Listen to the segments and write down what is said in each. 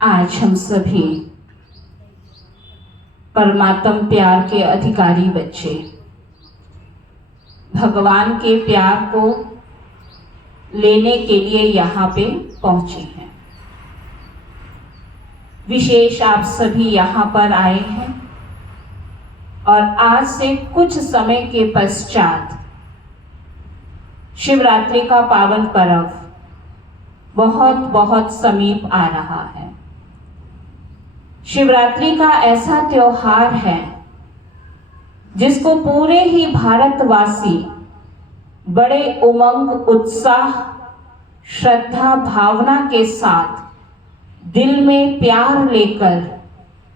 आज हम सभी परमात्म प्यार के अधिकारी बच्चे भगवान के प्यार को लेने के लिए यहाँ पे पहुंचे हैं। विशेष आप सभी यहाँ पर आए हैं और आज से कुछ समय के पश्चात शिवरात्रि का पावन पर्व बहुत बहुत समीप आ रहा है। शिवरात्रि का ऐसा त्योहार है जिसको पूरे ही भारतवासी बड़े उमंग, उत्साह, श्रद्धा, भावना के साथ दिल में प्यार लेकर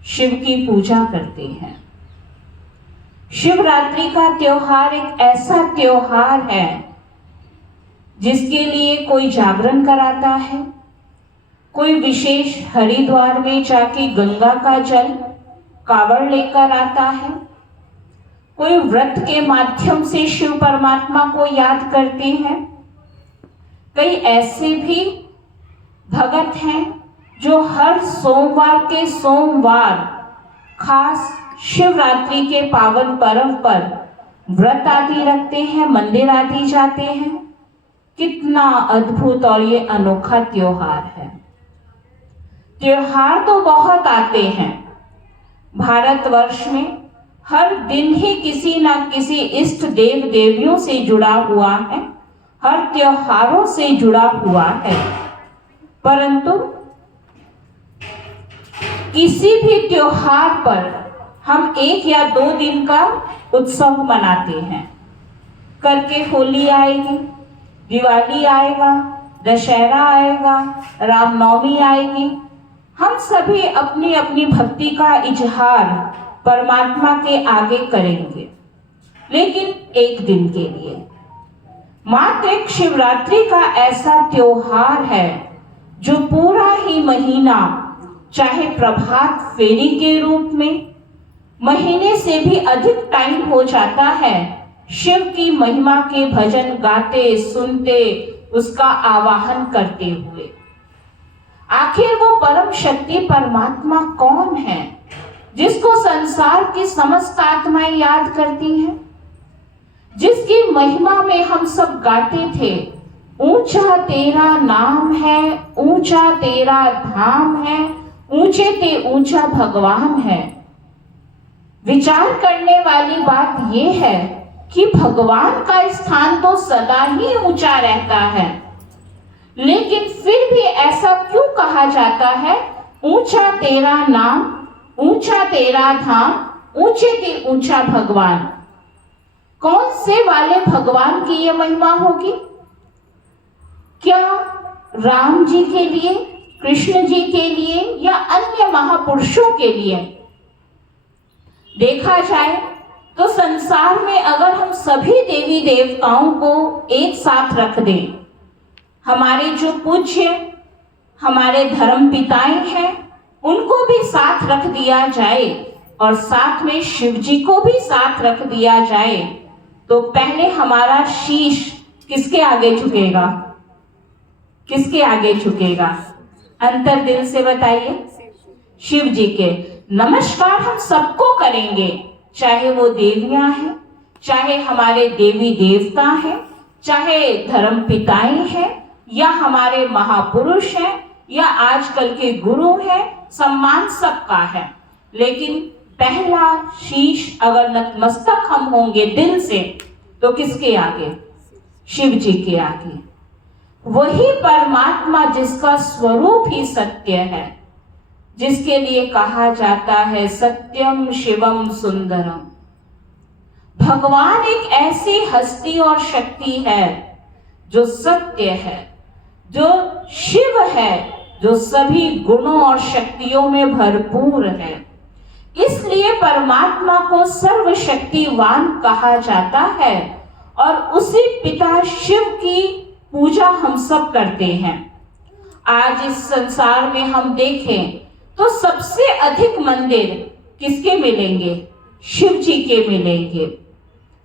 शिव की पूजा करते हैं। शिवरात्रि का त्योहार एक ऐसा त्योहार है जिसके लिए कोई जागरण कराता है, कोई विशेष हरिद्वार में जाके गंगा का जल कावड़ लेकर आता है, कोई व्रत के माध्यम से शिव परमात्मा को याद करते हैं। कई ऐसे भी भगत हैं जो हर सोमवार के सोमवार खास शिवरात्रि के पावन पर्व पर व्रत आदि रखते हैं, मंदिर आदि जाते हैं। कितना अद्भुत और ये अनोखा त्योहार है। त्योहार तो बहुत आते हैं। भारतवर्ष में हर दिन ही किसी ना किसी इष्ट देव देवियों से जुड़ा हुआ है, हर त्योहारों से जुड़ा हुआ है। परंतु किसी भी त्योहार पर हम 1 या 2 दिन का उत्सव मनाते हैं। करके होली आएगी, दिवाली आएगा, दशहरा आएगा, रामनवमी आएगी। हम सभी अपनी अपनी भक्ति का इजहार परमात्मा के आगे करेंगे, लेकिन एक दिन के लिए। मात्र एक शिवरात्रि का ऐसा त्योहार है जो पूरा ही महीना, चाहे प्रभात फेरी के रूप में, महीने से भी अधिक टाइम हो जाता है, शिव की महिमा के भजन गाते, सुनते, उसका आवाहन करते हुए। आखिर वो परम शक्ति परमात्मा कौन है जिसको संसार की समस्त आत्माएं याद करती हैं, जिसकी महिमा में हम सब गाते थे, ऊंचा तेरा नाम है, ऊंचा तेरा धाम है, ऊंचे ते ऊंचा भगवान है। विचार करने वाली बात यह है कि भगवान का स्थान तो सदा ही ऊंचा रहता है, लेकिन फिर भी ऐसा क्यों कहा जाता है, ऊंचा तेरा नाम, ऊंचा तेरा धाम, ऊंचे ते ऊंचा भगवान। कौन से वाले भगवान की यह महिमा होगी? क्या राम जी के लिए, कृष्ण जी के लिए या अन्य महापुरुषों के लिए? देखा जाए तो संसार में अगर हम सभी देवी देवताओं को एक साथ रख दें, हमारे जो पूज्य हमारे धर्म पिताएं हैं उनको भी साथ रख दिया जाए और साथ में शिव जी को भी साथ रख दिया जाए, तो पहले हमारा शीश किसके आगे झुकेगा? किसके आगे झुकेगा? अंतर दिल से बताइए। शिव जी के नमस्कार हम सबको करेंगे, चाहे वो देवियां हैं, चाहे हमारे देवी देवता हैं, चाहे धर्म पिताएं हैं या हमारे महापुरुष हैं या आजकल के गुरु हैं, सम्मान सबका है। लेकिन पहला शीश अगर नतमस्तक हम होंगे दिल से, तो किसके आगे? शिव जी के आगे। वही परमात्मा जिसका स्वरूप ही सत्य है, जिसके लिए कहा जाता है सत्यम शिवम सुंदरम। भगवान एक ऐसी हस्ती और शक्ति है जो सत्य है, जो शिव है, जो सभी गुणों और शक्तियों में भरपूर है। इसलिए परमात्मा को सर्वशक्तिवान कहा जाता है और उसी पिता शिव की पूजा हम सब करते हैं। आज इस संसार में हम देखें तो सबसे अधिक मंदिर किसके मिलेंगे? शिव जी के मिलेंगे।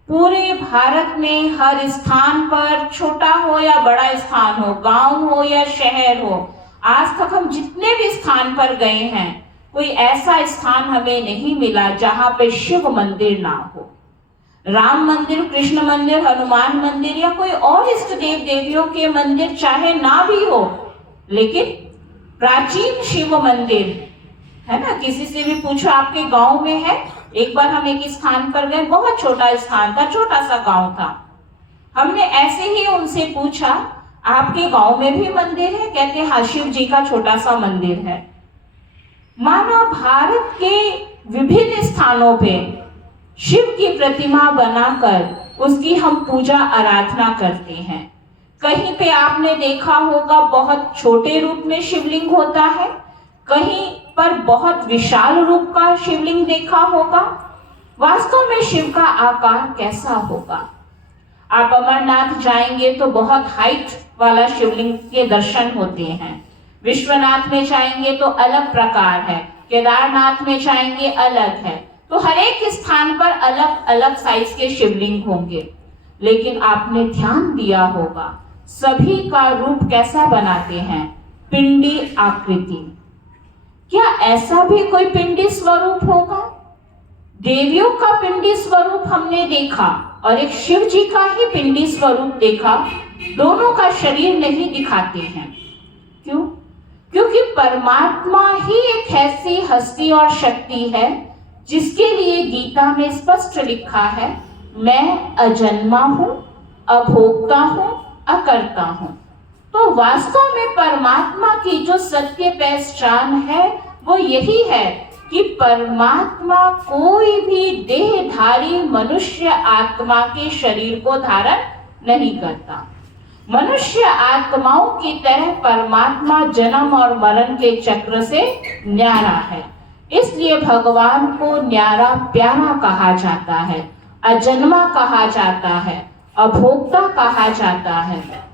पूरे भारत में हर स्थान पर, छोटा हो या बड़ा स्थान हो, गांव हो या शहर हो, आज तक हम जितने भी स्थान पर गए हैं, कोई ऐसा स्थान हमें नहीं मिला जहां पे शिव मंदिर ना हो। राम मंदिर, कृष्ण मंदिर, हनुमान मंदिर या कोई और इष्ट देव देवियों के मंदिर चाहे ना भी हो, लेकिन प्राचीन शिव मंदिर है ना। किसी से भी पूछो आपके गांव में है? एक बार हम एक स्थान पर गए, बहुत छोटा स्थान था, छोटा सा गांव था। हमने ऐसे ही उनसे पूछा आपके गांव में भी मंदिर है? कहते हाँ, शिव जी का छोटा सा मंदिर है। मानो भारत के विभिन्न स्थानों पे शिव की प्रतिमा बनाकर उसकी हम पूजा आराधना करते हैं। कहीं पे आपने देखा होगा बहुत छोटे रूप में शिवलिंग होता है, कहीं पर बहुत विशाल रूप का शिवलिंग देखा होगा। वास्तव में शिव का आकार कैसा होगा? आप अमरनाथ जाएंगे तो बहुत हाइट वाला शिवलिंग के दर्शन होते हैं। विश्वनाथ में जाएंगे तो अलग प्रकार है, केदारनाथ में जाएंगे अलग है। तो हर एक स्थान पर अलग अलग साइज के शिवलिंग होंगे, लेकिन आपने ध्यान दिया होगा सभी का रूप कैसा बनाते हैं? पिंडी आकृति। क्या ऐसा भी कोई पिंडी स्वरूप होगा? देवियों का पिंडी स्वरूप हमने देखा और एक शिव जी का ही पिंडी स्वरूप देखा, दोनों का शरीर नहीं दिखाते हैं। क्यों? क्योंकि परमात्मा ही एक ऐसी हस्ती और शक्ति है जिसके लिए गीता में स्पष्ट लिखा है, मैं अजन्मा हूं, अभोक्ता हूं, अकर्ता हूं। तो वास्तव में परमात्मा की जो सत्य पहचान है वो यही है कि परमात्मा कोई भी देहधारी मनुष्य आत्मा के शरीर को धारण नहीं करता। मनुष्य आत्माओं की तरह परमात्मा जन्म और मरण के चक्र से न्यारा है। इसलिए भगवान को न्यारा प्यारा कहा जाता है, अजन्मा कहा जाता है, अभोक्ता कहा जाता है।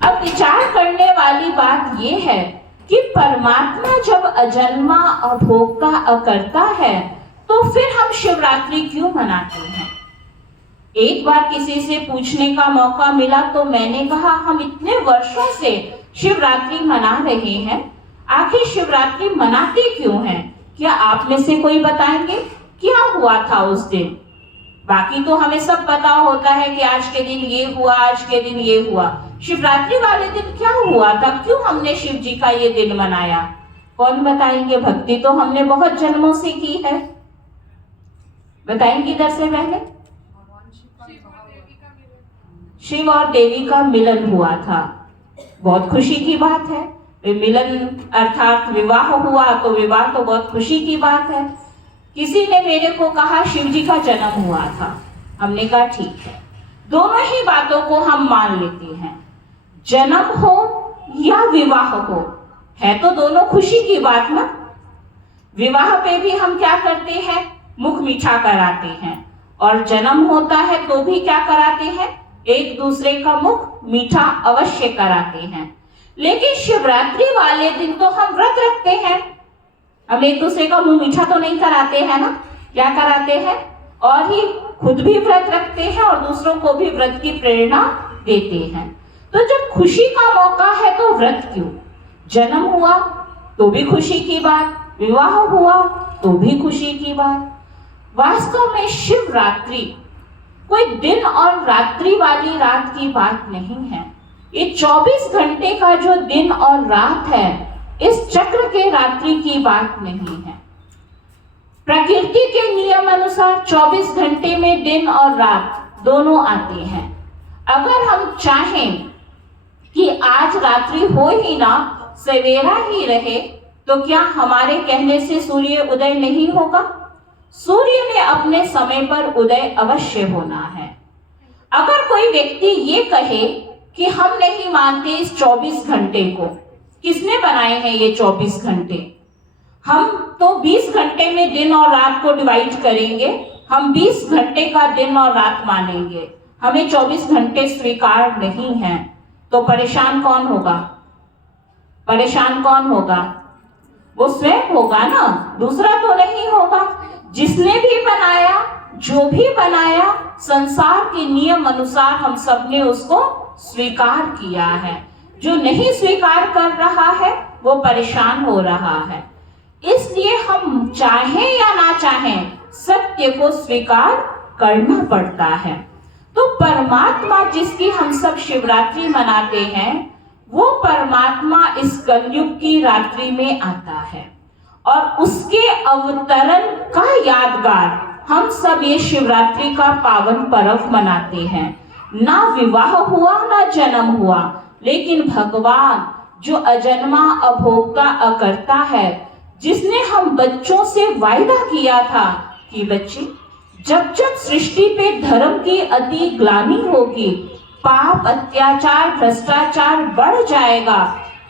अब विचार करने वाली बात यह है कि परमात्मा जब अजन्मा, अभोक्ता, अकर्ता है, तो फिर हम शिवरात्रि क्यों मनाते हैं? एक बार किसी से पूछने का मौका मिला तो मैंने कहा हम इतने वर्षों से शिवरात्रि मना रहे हैं, आखिर शिवरात्रि मनाते क्यों हैं? क्या आप में से कोई बताएंगे क्या हुआ था उस दिन? बाकी तो हमें सब पता होता है कि आज के दिन ये हुआ, आज के दिन ये हुआ। शिवरात्रि वाले दिन क्या हुआ था? क्यों हमने शिव जी का ये दिन मनाया? कौन बताएंगे? भक्ति तो हमने बहुत जन्मों से की है। बताएंगे इधर से पहले? शिव और देवी का मिलन हुआ था। बहुत खुशी की बात है। मिलन अर्थात विवाह हुआ, तो विवाह तो बहुत खुशी की बात है। किसी ने मेरे को कहा शिव जी का जन्म हुआ था। हमने कहा ठीक है, दोनों ही बातों को हम मान लेते हैं। जन्म हो या विवाह हो, है तो दोनों खुशी की बात ना। विवाह पे भी हम क्या करते हैं? मुख मीठा कराते हैं। और जन्म होता है तो भी क्या कराते हैं? एक दूसरे का मुख मीठा अवश्य कराते हैं। लेकिन शिवरात्रि वाले दिन तो हम व्रत रखते हैं। हम एक दूसरे का मुंह मीठा तो नहीं कराते हैं ना। क्या कराते हैं? और ही खुद भी व्रत रखते हैं और दूसरों को भी व्रत की प्रेरणा देते हैं। तो जब खुशी का मौका है तो व्रत क्यों? जन्म हुआ तो भी खुशी की बात, विवाह हुआ तो भी खुशी की बात। वास्तव में शिवरात्रि कोई दिन और रात्रि वाली रात की बात नहीं है। ये 24 घंटे का जो दिन और रात है, इस चक्र के रात्रि की बात नहीं है। प्रकृति के नियम अनुसार 24 घंटे में दिन और रात दोनों आते हैं। अगर हम चाहें कि आज रात्रि हो ही ना, सवेरा ही रहे, तो क्या हमारे कहने से सूर्य उदय नहीं होगा? सूर्य ने अपने समय पर उदय अवश्य होना है। अगर कोई व्यक्ति ये कहे कि हम नहीं मानते इस 24 घंटे को, किसने बनाए हैं ये 24 घंटे? हम तो 20 घंटे में दिन और रात को डिवाइड करेंगे। हम 20 घंटे का दिन और रात मानेंगे। हमें 24 घंटे स्वीकार नहीं है। तो परेशान कौन होगा? परेशान कौन होगा? वो स्वयं होगा ना, दूसरा तो नहीं होगा। जिसने भी बनाया, जो भी बनाया, संसार के नियम अनुसार हम सबने उसको स्वीकार किया है। जो नहीं स्वीकार कर रहा है वो परेशान हो रहा है। इसलिए हम चाहें या ना चाहें, सत्य को स्वीकार करना पड़ता है। तो परमात्मा जिसकी हम सब शिवरात्रि मनाते हैं, वो परमात्मा इस कलयुग की रात्रि में आता है और उसके अवतरण का यादगार हम सब ये शिवरात्रि का पावन पर्व मनाते हैं। ना विवाह हुआ ना जन्म हुआ, लेकिन भगवान जो अजन्मा अभोक्ता अकर्ता है, जिसने हम बच्चों से वायदा किया था कि बच्चे जब जब सृष्टि पे धर्म की अति ग्लानि होगी, पाप अत्याचार भ्रष्टाचार बढ़ जाएगा,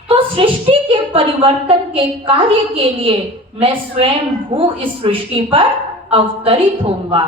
तो सृष्टि के परिवर्तन के कार्य के लिए मैं स्वयं हूँ इस सृष्टि पर अवतरित होऊंगा।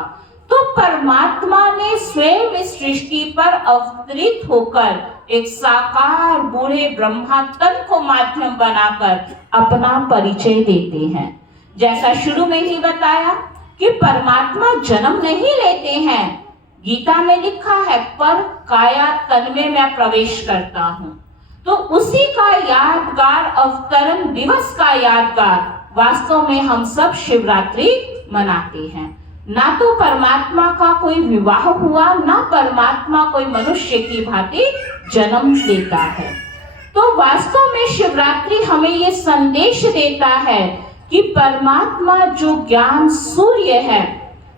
तो परमात्मा ने स्वयं इस सृष्टि पर अवतरित होकर एक साकार बूढ़े ब्रह्मा तन को माध्यम बनाकर अपना परिचय देते हैं। जैसा शुरू में ही बताया कि परमात्मा जन्म नहीं लेते हैं। गीता में लिखा है, पर काया तन में मैं प्रवेश करता हूँ। तो उसी का यादगार अवतरण दिवस का यादगार वास्तव में हम सब शिवरात्रि मनाते हैं। ना तो परमात्मा का कोई विवाह हुआ, ना परमात्मा कोई मनुष्य की भांति जन्म लेता है। तो वास्तव में शिवरात्रि हमें ये संदेश देता है कि परमात्मा जो ज्ञान सूर्य है,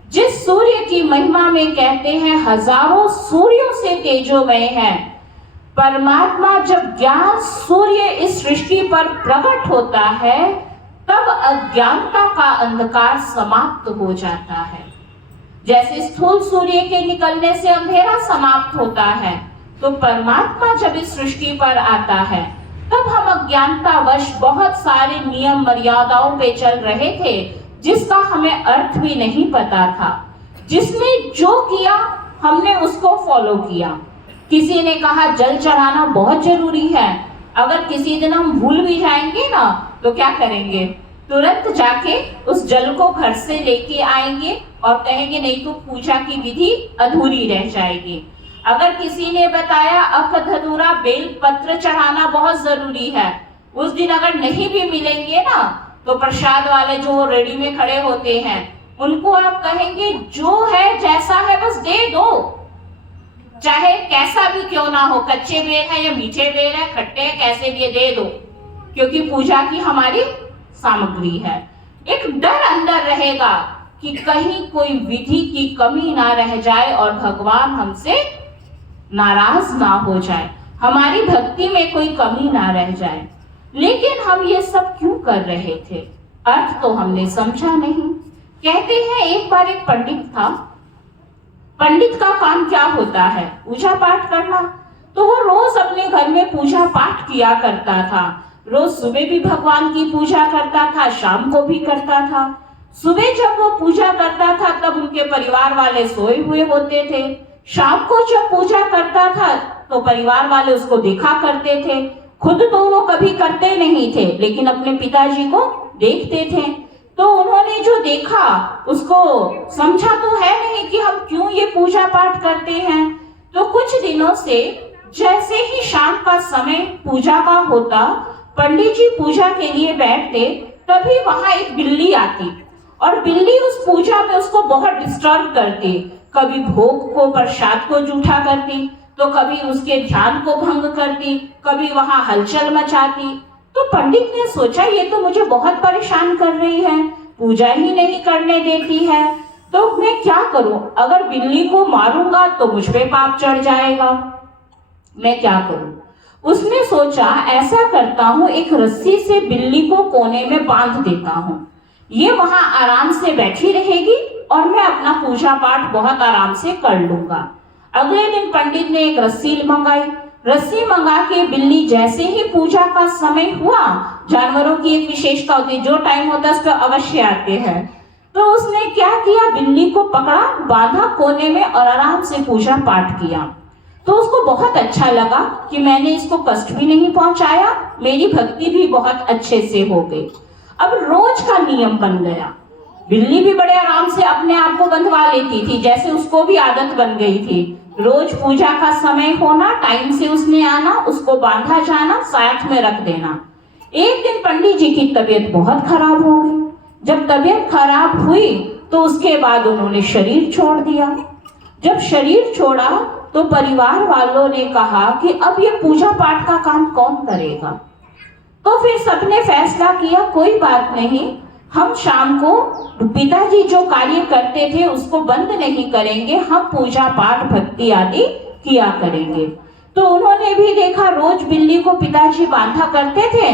जिस सूर्य की महिमा में कहते हैं हजारों सूर्यों से तेजोमय है, परमात्मा जब ज्ञान सूर्य इस सृष्टि पर प्रकट होता है, तब अज्ञानता का अंधकार समाप्त हो जाता है। जैसे स्थूल सूर्य के निकलने से अंधेरा समाप्त होता है, तो परमात्मा जब इस सृष्टि पर आता है, तब हम अज्ञानतावश बहुत सारे नियम मर्यादाओं पे चल रहे थे, जिसका हमें अर्थ भी नहीं पता था। जिसने जो किया हमने उसको फॉलो किया। किसी ने कहा जल चढ़ाना बहुत जरूरी है, अगर किसी दिन हम भूल भी जाएंगे ना, तो क्या करेंगे? तुरंत जाके उस जल को घर से लेके आएंगे और कहेंगे नहीं तो पूजा की विधि अधूरी रह जाएगी। अगर किसी ने बताया अख धतूरा बेल पत्र चढ़ाना बहुत जरूरी है, उस दिन अगर नहीं भी मिलेंगे ना, तो प्रसाद वाले जो रेडी में खड़े होते हैं उनको आप कहेंगे जो है जैसा है बस दे दो, चाहे कैसा भी क्यों ना हो, कच्चे बेर है या मीठे बेर है, खट्टे हैं, कैसे भी दे दो, क्योंकि पूजा की हमारी सामग्री है। एक डर अंदर रहेगा कि कहीं कोई विधि की कमी ना रह जाए और भगवान हमसे नाराज ना हो जाए, हमारी भक्ति में कोई कमी ना रह जाए। लेकिन हम ये सब क्यों कर रहे थे, अर्थ तो हमने समझा नहीं। कहते हैं एक बार एक पंडित था, पंडित का काम क्या होता है, पूजा पाठ करना। तो वो रोज अपने घर में पूजा पाठ किया करता था, रोज सुबह भी भगवान की पूजा करता था, शाम को भी करता था। सुबह जब वो पूजा करता था तब उनके परिवार वाले सोए हुए होते थे, शाम को जब पूजा करता था तो परिवार वाले उसको देखा करते थे। खुद तो वो कभी करते नहीं थे, लेकिन अपने पिताजी को देखते थे। तो उन्होंने जो देखा उसको समझा तो है नहीं कि हम क्यों ये पूजा पाठ करते हैं। तो कुछ दिनों से जैसे ही शाम का समय पूजा का होता, पंडित जी पूजा के लिए बैठते, तभी वहां एक बिल्ली आती और बिल्ली उस पूजा में उसको बहुत डिस्टर्ब करती। कभी भोग को, प्रसाद को जूठा करती, तो कभी उसके ध्यान को भंग करती, कभी वहां हलचल मचाती। तो पंडित ने सोचा ये तो मुझे बहुत परेशान कर रही है, पूजा ही नहीं करने देती है, तो मैं क्या करूं, अगर बिल्ली को मारूंगा तो मुझ पे पाप चढ़ जाएगा, मैं क्या करूं। उसने सोचा ऐसा करता हूं, एक रस्सी से बिल्ली को कोने में बांध देता हूं, ये वहां आराम से बैठी रहेगी और मैं अपना पूजा पाठ बहुत आराम से कर लूंगा। अगले दिन पंडित ने एक रस्सी मंगाई, रस्सी मंगा के बिल्ली जैसे ही पूजा का समय हुआ, जानवरों की एक विशेषता होती है जो टाइम होता है उस पर अवश्य आते हैं, तो उसने क्या किया, बिल्ली को पकड़ा, बांधा कोने में और आराम से पूजा पाठ किया। तो उसको बहुत अच्छा लगा कि मैंने इसको कष्ट भी नहीं पहुंचाया, मेरी भक्ति भी बहुत अच्छे से हो गई। अब रोज का नियम बन गया, बिल्ली भी बड़े आराम से अपने आप को बंधवा लेती थी, जैसे उसको भी आदत बन गई थी। रोज पूजा का समय होना, टाइम से उसने आना, उसको बांधा जाना, साथ में रख देना। एक दिन पंडित जी की तबीयत बहुत खराब हो गई। जब तबीयत खराब हुई तो उसके बाद उन्होंने शरीर छोड़ दिया। जब शरीर छोड़ा तो परिवार वालों ने कहा कि अब ये पूजा पाठ का काम कौन करेगा। तो फिर सबने फैसला किया कोई बात नहीं, हम शाम को पिताजी जो कार्य करते थे उसको बंद नहीं करेंगे, हम पूजा पाठ भक्ति आदि किया करेंगे। तो उन्होंने भी देखा रोज बिल्ली को पिताजी बांधा करते थे,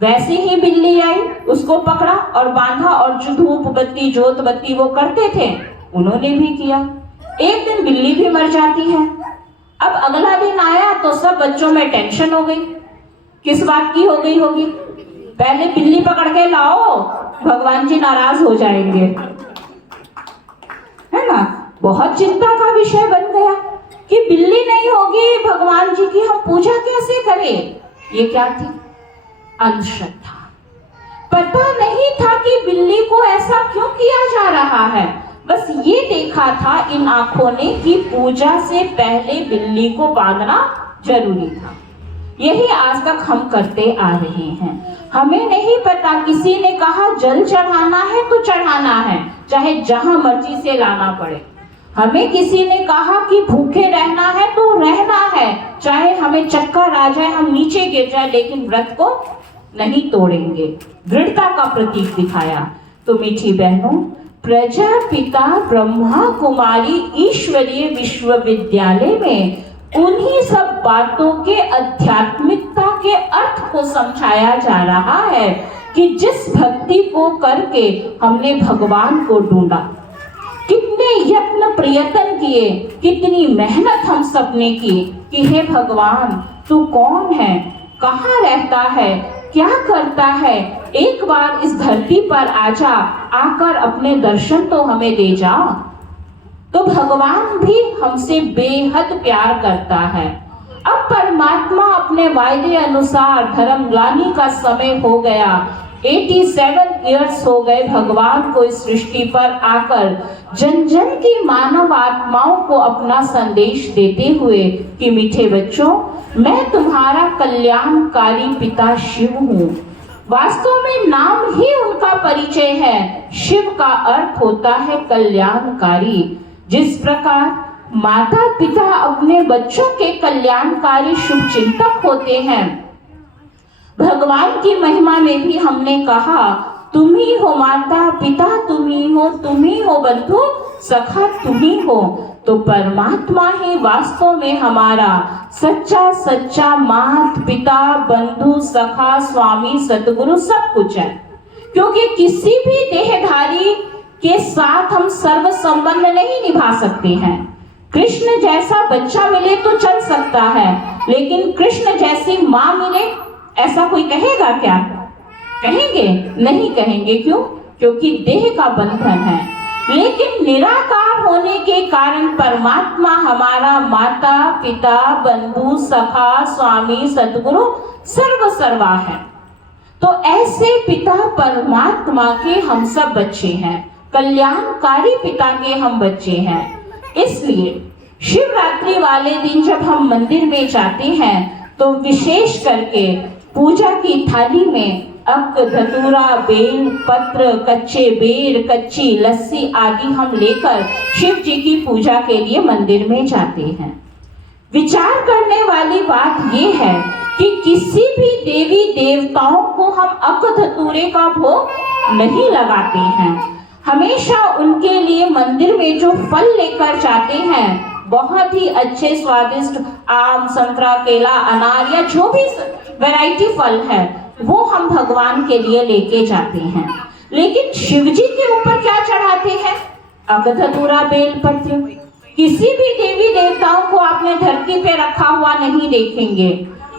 वैसे ही बिल्ली आई, उसको पकड़ा और बांधा और जो धूप बत्ती जोत बत्ती वो करते थे उन्होंने भी किया। एक दिन बिल्ली भी मर जाती है। अब अगला दिन आया तो सब बच्चों में टेंशन हो गई, किस बात की हो गई होगी, पहले बिल्ली पकड़ के लाओ, भगवान जी नाराज हो जाएंगे, है ना। बहुत चिंता का विषय बन गया कि बिल्ली नहीं होगी भगवान जी की, हम पूजा कैसे करें। ये क्या थी, अंधश्रद्धा। पता नहीं था कि बिल्ली को ऐसा क्यों किया जा रहा है, बस ये देखा था इन आंखों ने कि पूजा से पहले बिल्ली को बांधना जरूरी था। यही आज तक हम करते आ रहे हैं। हमें नहीं पता, किसी ने कहा जल चढ़ाना है तो चढ़ाना है, चाहे जहां मर्जी से लाना पड़े। हमें किसी ने कहा कि भूखे रहना है तो रहना है, चाहे हमें चक्कर आ जाए, हम नीचे गिर जाए, लेकिन व्रत को नहीं तोड़ेंगे। दृढ़ता का प्रतीक दिखाया। तो मीठी बहनों, प्रजापिता ब्रह्मा कुमारी ईश्वरीय विश्वविद्यालय में उन्हीं सब बातों के आध्यात्मिकता के अर्थ को समझाया जा रहा है कि जिस भक्ति को करके हमने भगवान को ढूंढा, कितने यत्न प्रयत्न किए, कितनी मेहनत हम सबने की कि हे भगवान तू कौन है, कहाँ रहता है, क्या करता है, एक बार इस धरती पर आजा, आकर अपने दर्शन तो हमें दे जा। तो भगवान भी हमसे बेहद प्यार करता है। अब परमात्मा अपने वायदे अनुसार धर्मग्लानि का समय हो गया, 87 इयर्स हो गए भगवान को इस सृष्टि पर आकर जन जन की मानव आत्माओं को अपना संदेश देते हुए कि मीठे बच्चों, मैं तुम्हारा कल्याणकारी पिता शिव हूँ। वास्तव में नाम ही उनका परिचय है। शिव का अर्थ होता है कल्याणकारी। जिस प्रकार माता पिता अपने बच्चों के कल्याणकारी शुभ चिंतक होते हैं, भगवान की महिमा में भी हमने कहा तुम ही हो माता पिता, तुम ही हो बंधु सखा, तुम ही हो। तो परमात्मा ही वास्तव में हमारा सच्चा मात पिता बंधु सखा स्वामी सतगुरु सब कुछ है। क्योंकि किसी भी देहधारी के साथ हम सर्व संबंध नहीं निभा सकते हैं। कृष्ण जैसा बच्चा मिले तो चल सकता है, लेकिन कृष्ण जैसी माँ मिले ऐसा कोई कहेगा क्या? कहेंगे? नहीं कहेंगे। क्यों? क्योंकि देह का बंधन है। लेकिन निराकार होने के कारण परमात्मा हमारा माता पिता बंधु सखा स्वामी सतगुरु सर्वा है। तो ऐसे पिता परमात्मा के हम सब बच्चे हैं, कल्याणकारी पिता के हम बच्चे हैं। इसलिए शिवरात्रि वाले दिन जब हम मंदिर में जाते हैं तो विशेष करके पूजा की थाली में अक धतूरा बेल पत्र कच्चे बेर कच्ची लस्सी आदि हम लेकर शिव जी की पूजा के लिए मंदिर में जाते हैं। विचार करने वाली बात यह है कि किसी भी देवी देवताओं को हम अक धतूरे का भोग नहीं लगाते हैं। हमेशा उनके लिए मंदिर में जो फल लेकर जाते हैं बहुत ही अच्छे स्वादिष्ट आम संतरा केला अनार या जो भी वैरायटी फल है वो हम भगवान के लिए लेके जाते हैं। लेकिन शिव जी के ऊपर क्या चढ़ाते हैं? अक धतूरा बेल पत्र। किसी भी देवी देवताओं को आपने धरती पे रखा हुआ नहीं देखेंगे।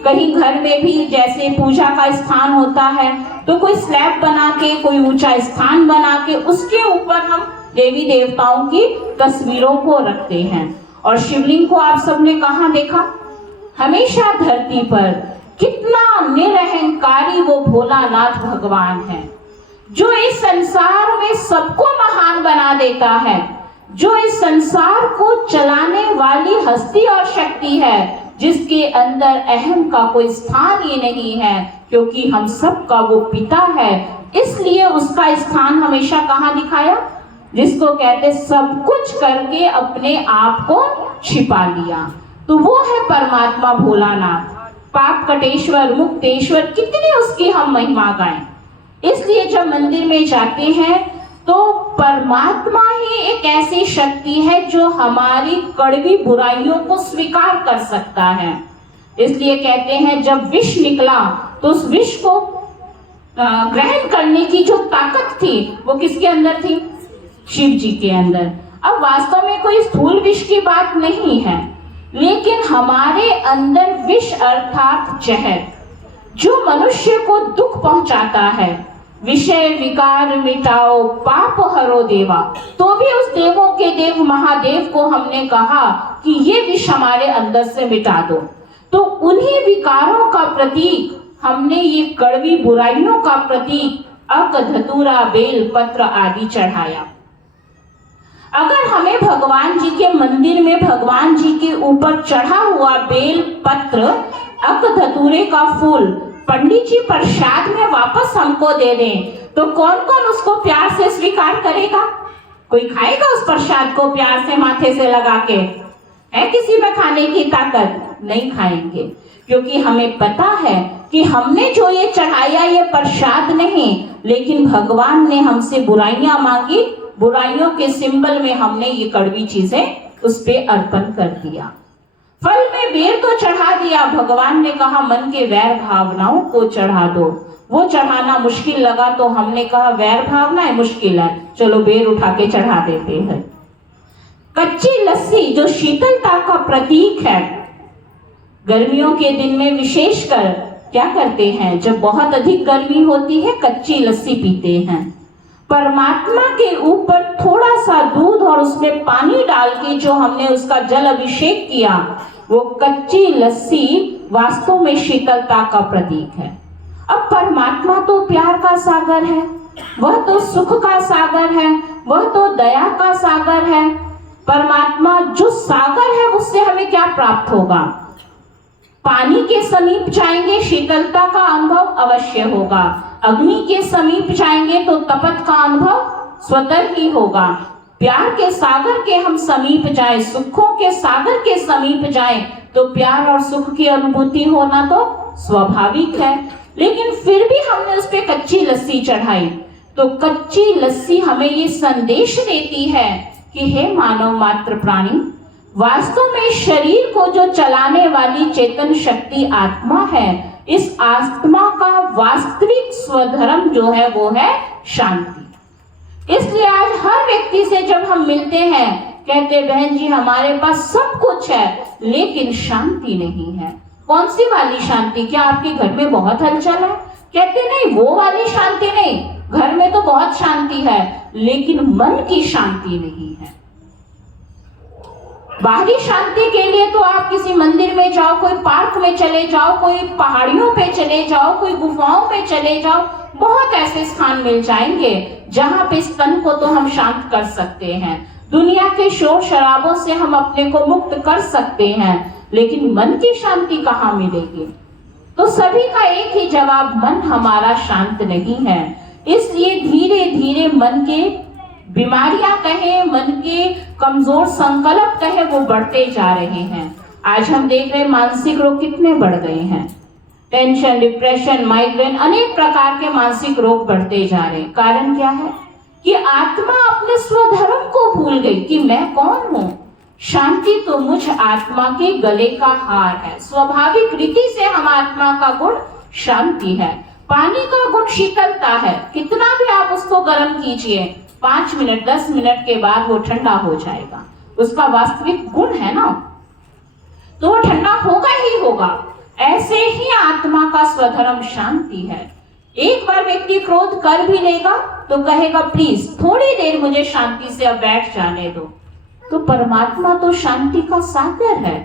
कहीं घर में भी जैसे पूजा का स्थान होता है तो कोई स्लैब बना के कोई ऊंचा स्थान बना के उसके ऊपर हम देवी देवताओं की तस्वीरों को रखते हैं। और शिवलिंग को आप सबने कहाँ देखा? हमेशा धरती पर। कितना निरहंकारी वो भोलानाथ भगवान है, जो इस संसार में सबको महान बना देता है, जो इस संसार को चलाने वाली हस्ती और शक्ति है, जिसके अंदर अहम का कोई स्थान ही नहीं है, क्योंकि हम सबका वो पिता है। इसलिए उसका स्थान हमेशा कहाँ दिखाया? जिसको कहते सब कुछ करके अपने आप को छिपा लिया, तो वो है परमात्मा भोलानाथ। पाप कटेश्वर मुक्तेश्वर, कितनी उसकी हम महिमा गाएं। इसलिए जब मंदिर में जाते हैं तो परमात्मा ही एक ऐसी शक्ति है जो हमारी कड़वी बुराइयों को स्वीकार कर सकता है। इसलिए कहते हैं जब विष निकला तो उस विष को ग्रहण करने की जो ताकत थी वो किसके अंदर थी? शिव जी के अंदर। अब वास्तव में कोई स्थूल विष की बात नहीं है, लेकिन हमारे अंदर विष अर्थात जहर जो मनुष्य को दुख पहुंचाता है, विषय विकार मिटाओ पाप हरो देवा, तो भी उस देवों के देव महादेव को हमने कहा कि ये विष हमारे अंदर से मिटा दो। तो उन्हीं विकारों का प्रतीक हमने ये कड़वी बुराइयों का प्रतीक अक धतूरा बेल पत्र आदि चढ़ाया। अगर हमें भगवान जी के मंदिर में भगवान जी के ऊपर चढ़ा हुआ बेल पत्र अक धतूरे का फूल पंडित जी प्रसाद में वापस हमको दे दें तो कौन कौन उसको प्यार से स्वीकार करेगा? कोई खाएगा उस प्रसाद को प्यार से माथे से लगा के? है किसी में खाने की ताकत? नहीं खाएंगे, क्योंकि हमें पता है कि हमने जो ये चढ़ाया ये प्रसाद नहीं, लेकिन भगवान ने हमसे बुराइयां मांगी, बुराइयों के सिंबल में हमने ये कड़वी चीजें उस पे अर्पण कर दिया। फल में बेर तो चढ़ा दिया, भगवान ने कहा मन के वैर भावनाओं को चढ़ा दो। वो चढ़ाना मुश्किल लगा तो हमने कहा वैर भावनाएं मुश्किल है, चलो बेर उठा के चढ़ा देते हैं। कच्ची लस्सी जो शीतलता का प्रतीक है, गर्मियों के दिन में विशेषकर क्या करते हैं? जब बहुत अधिक गर्मी होती है कच्ची लस्सी पीते हैं। परमात्मा के ऊपर थोड़ा सा दूध और उसमें पानी डाल के जो हमने उसका जल अभिषेक किया, वो कच्ची लस्सी वास्तव में शीतलता का प्रतीक है। अब परमात्मा तो प्यार का सागर है, वह तो सुख का सागर है, वह तो दया का सागर है। परमात्मा जो सागर है उससे हमें क्या प्राप्त होगा? पानी के समीप जाएंगे शीतलता का अनुभव अवश्य होगा, अग्नि के समीप जाएंगे तो तपत का अनुभव स्वतः ही होगा। प्यार के सागर के हम समीप जाए, सुखों के सागर के समीप जाए तो प्यार और सुख की अनुभूति होना तो स्वाभाविक है। लेकिन फिर भी हमने उस पर कच्ची लस्सी चढ़ाई, तो कच्ची लस्सी हमें ये संदेश देती है कि हे मानव मात्र प्राणी, वास्तव में शरीर को जो चलाने वाली चेतन शक्ति आत्मा है, इस आत्मा का वास्तविक स्वधर्म जो है वो है शांति। इसलिए आज हर व्यक्ति से जब हम मिलते हैं कहते बहन जी हमारे पास सब कुछ है लेकिन शांति नहीं है। कौन सी वाली शांति? क्या आपके घर में बहुत हलचल है? कहते नहीं, वो वाली शांति नहीं, घर में तो बहुत शांति है लेकिन मन की शांति नहीं है। बाहरी शांति के लिए तो आप किसी मंदिर में जाओ, कोई पार्क में चले जाओ, कोई पहाड़ियों पे चले जाओ, कोई गुफाओं पे चले जाओ, बहुत ऐसे स्थान मिल जाएंगे जहां पे इस तन को तो हम शांत कर सकते हैं, दुनिया के शोर शराबों से हम अपने को मुक्त कर सकते हैं, लेकिन मन की शांति कहाँ मिलेगी? तो सभी का एक ही जवाब, मन हमारा शांत नहीं है। इसलिए धीरे धीरे मन के बीमारियां कहे, मन के कमजोर संकल्प कहे, वो बढ़ते जा रहे हैं। आज हम देख रहे हैं मानसिक रोग कितने बढ़ गए हैं, टेंशन, डिप्रेशन, माइग्रेन, अनेक प्रकार के मानसिक रोग बढ़ते जा रहे हैं। कारण क्या है कि आत्मा अपने स्वधर्म को भूल गई कि मैं कौन हूं। शांति तो मुझ आत्मा के गले का हार है। स्वाभाविक रीति से हम आत्मा का गुण शांति है। पानी का गुण शीतलता है, कितना भी आप उसको गर्म कीजिए 5 मिनट 10 मिनट के बाद वो ठंडा हो जाएगा, उसका वास्तविक गुण है ना, तो वो ठंडा होगा ही होगा। ऐसे ही आत्मा का स्वधर्म शांति है। एक बार व्यक्ति क्रोध कर भी लेगा तो कहेगा प्लीज थोड़ी देर मुझे शांति से अब बैठ जाने दो, तो परमात्मा तो शांति का सागर है।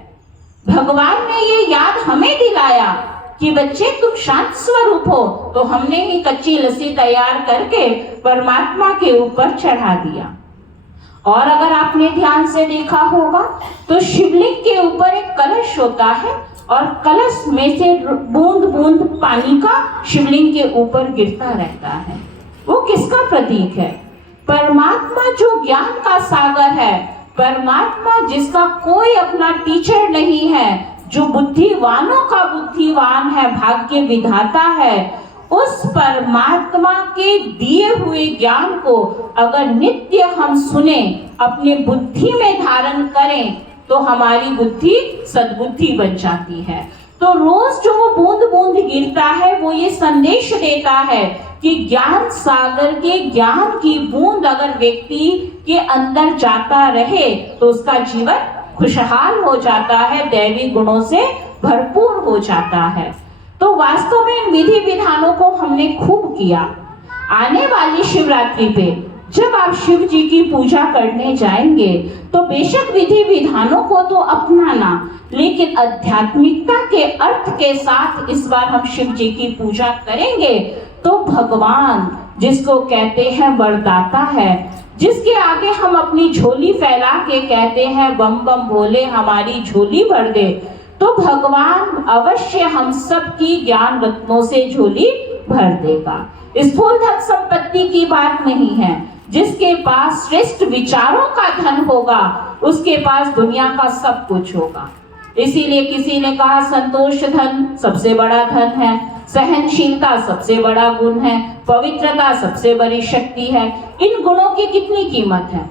भगवान ने ये याद हमें दिलाया कि बच्चे तुम शांत स्वरूप हो, तो हमने ही कच्ची लस्सी तैयार करके परमात्मा के ऊपर चढ़ा दिया। और अगर आपने ध्यान से देखा होगा तो शिवलिंग के ऊपर एक कलश होता है और कलश में से बूंद बूंद पानी का शिवलिंग के ऊपर गिरता रहता है। वो किसका प्रतीक है? परमात्मा जो ज्ञान का सागर है, परमात्मा जिसका कोई अपना टीचर नहीं है, जो बुद्धिवानों का बुद्धिवान है, भाग्य विधाता है, उस परमात्मा के दिए हुए ज्ञान को अगर नित्य हम सुने, अपने बुद्धि में धारण करें, तो हमारी बुद्धि सद्बुद्धि बन जाती है। तो रोज जो वो बूंद बूंद गिरता है वो ये संदेश देता है कि ज्ञान सागर के ज्ञान की बूंद अगर व्यक्ति के अंदर जाता रहे तो उसका जीवन खुशहाल हो जाता है, दैवी गुणों से भरपूर हो जाता है। तो वास्तव में इन विधि विधानों को हमने खूब किया। आने वाली शिवरात्रि पे जब आप शिव जी की पूजा करने जाएंगे तो बेशक विधि विधानों को तो अपनाना, लेकिन आध्यात्मिकता के अर्थ के साथ इस बार हम शिव जी की पूजा करेंगे। तो भगवान जिसको कहते हैं वरदाता है, जिसके आगे हम अपनी झोली फैला के कहते हैं बम बम भोले हमारी झोली भर दे, तो भगवान अवश्य हम सब की ज्ञान रत्नों से झोली भर देगा। स्थूल धन संपत्ति की बात नहीं है, जिसके पास श्रेष्ठ विचारों का धन होगा उसके पास दुनिया का सब कुछ होगा। इसीलिए किसी ने कहा संतोष धन सबसे बड़ा धन है, सहनशीलता सबसे बड़ा गुण है, पवित्रता सबसे बड़ी शक्ति है। इन गुणों की कितनी कीमत है?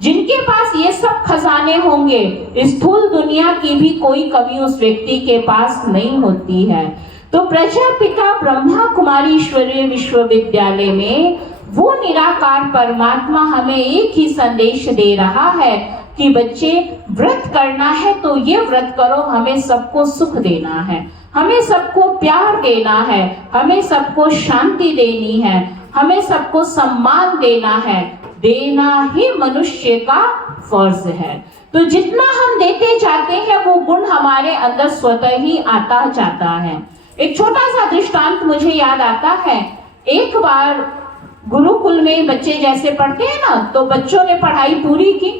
जिनके पास ये सब खजाने होंगे, स्थूल दुनिया की भी कोई कमी उस व्यक्ति के पास नहीं होती है। तो प्रजापिता ब्रह्मा कुमारी ईश्वरीय विश्वविद्यालय में वो निराकार परमात्मा हमें एक ही संदेश दे रहा है कि बच्चे व्रत करना है तो ये व्रत करो, हमें सबको सुख देना है, हमें सबको प्यार देना है, हमें सबको शांति देनी है, हमें सबको सम्मान देना है, देना ही मनुष्य का फर्ज है। तो जितना हम देते जाते हैं वो गुण हमारे अंदर स्वतः ही आता जाता है। एक छोटा सा दृष्टांत मुझे याद आता है। एक बार गुरुकुल में बच्चे जैसे पढ़ते हैं ना, तो बच्चों ने पढ़ाई पूरी की,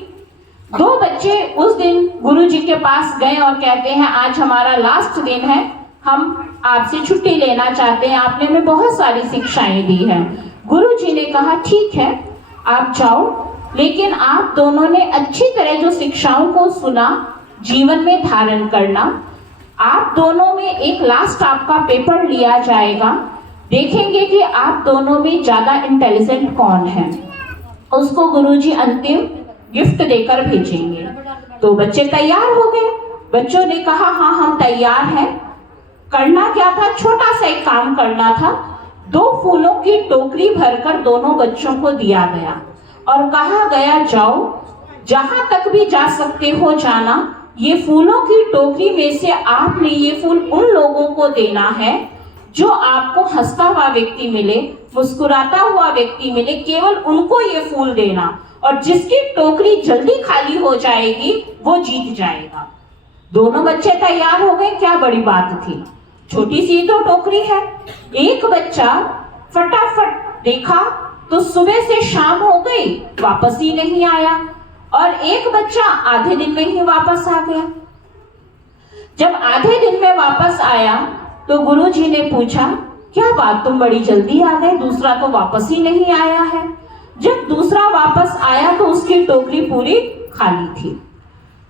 दो बच्चे उस दिन गुरुजी के पास गए और कहते हैं आज हमारा लास्ट दिन है, हम आपसे छुट्टी लेना चाहते हैं, आपने हमें बहुत सारी शिक्षाएं दी हैं। गुरुजी ने कहा ठीक है आप जाओ, लेकिन आप दोनों ने अच्छी तरह जो शिक्षाओं को सुना जीवन में धारण करना। आप दोनों में एक लास्ट आपका पेपर लिया जाएगा, देखेंगे कि आप दोनों में ज्यादा इंटेलिजेंट कौन है, उसको गुरुजी अंतिम गिफ्ट देकर भेजेंगे। तो बच्चे तैयार हो गए। बच्चों ने कहा हाँ हम तैयार हैं। करना क्या था, छोटा सा एक काम करना था। 2 फूलों की टोकरी भरकर दोनों बच्चों को दिया गया और कहा गया जाओ जहां तक भी जा सकते हो जाना, ये फूलों की टोकरी में से आपने ये फूल उन लोगों को देना है जो आपको हंसता हुआ व्यक्ति मिले, मुस्कुराता हुआ व्यक्ति मिले, केवल उनको ये फूल देना, और जिसकी टोकरी जल्दी खाली हो जाएगी वो जीत जाएगा। दोनों बच्चे तैयार हो गए। क्या बड़ी बात थी, छोटी सी तो टोकरी है। एक बच्चा फटाफट देखा तो सुबह से शाम हो गई, वापस ही नहीं आया, और एक बच्चा आधे दिन में ही वापस आ गया। जब आधे दिन में वापस आया तो गुरुजी ने पूछा क्या बात, तुम बड़ी जल्दी आ गए, दूसरा तो वापस ही नहीं आया है। जब दूसरा वापस आया तो उसकी टोकरी पूरी खाली थी।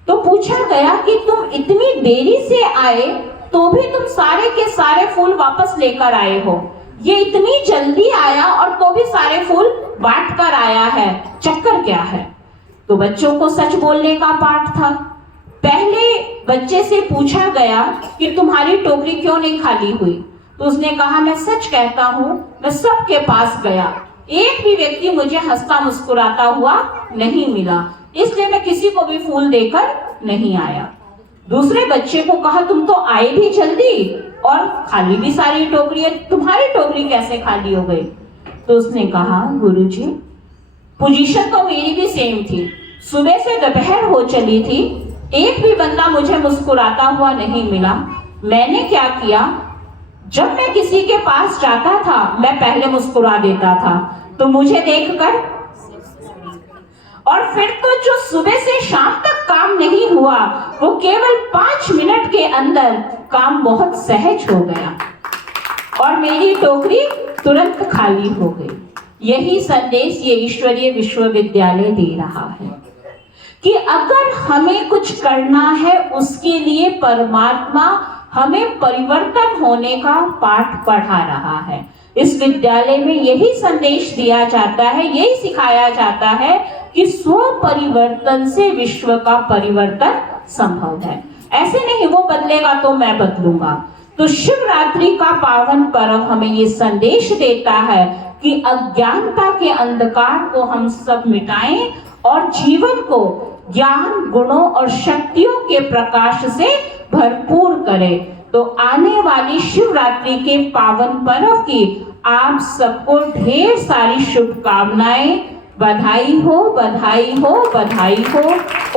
तो पूछा गया कि तुम इतनी देरी से आए तो भी तुम सारे के सारे फूल वापस लेकर आए हो, ये इतनी जल्दी आया और तो भी सारे फूल बांट कर आया है, चक्कर क्या है। तो बच्चों को सच बोलने का पाठ था। पहले बच्चे से पूछा गया कि तुम्हारी टोकरी क्यों नहीं खाली हुई, तो उसने कहा मैं सच कहता हूँ, मैं सबके पास गया, एक भी व्यक्ति मुझे हंसता मुस्कुराता हुआ नहीं मिला, इसलिए मैं किसी को भी फूल देकर नहीं आया। दूसरे बच्चे को कहा तुम तो आए भी जल्दी और खाली भी सारी टोकरी है, तुम्हारी टोकरी कैसे खाली हो गई। तो उसने कहा गुरुजी पोजीशन तो मेरी भी सेम थी, सुबह से दोपहर हो चली थी, एक भी बंदा मुझे मुस्कुराता हुआ नहीं मिला। मैंने क्या किया, जब मैं किसी के पास जाता था मैं पहले मुस्कुरा देता था, तो मुझे देखकर, और फिर तो जो सुबह से शाम तक काम नहीं हुआ वो केवल 5 मिनट के अंदर काम बहुत सहज हो गया और मेरी टोकरी तुरंत खाली हो गई। यही संदेश ये ईश्वरीय विश्वविद्यालय दे रहा है कि अगर हमें कुछ करना है उसके लिए परमात्मा हमें परिवर्तन होने का पाठ पढ़ा रहा है। इस विद्यालय में यही संदेश दिया जाता है, यही सिखाया जाता है कि स्व परिवर्तन से विश्व का परिवर्तन संभव है। ऐसे नहीं वो बदलेगा तो मैं बदलूंगा। तो शिवरात्रि का पावन पर्व हमें ये संदेश देता है कि अज्ञानता के अंधकार को हम सब मिटाएं और जीवन को ज्ञान, गुणों और शक्तियों के प्रकाश से भरपूर करें। तो आने वाली शिवरात्रि के पावन पर्व की आप सबको ढेर सारी शुभकामनाएं। बधाई हो, बधाई हो, बधाई हो।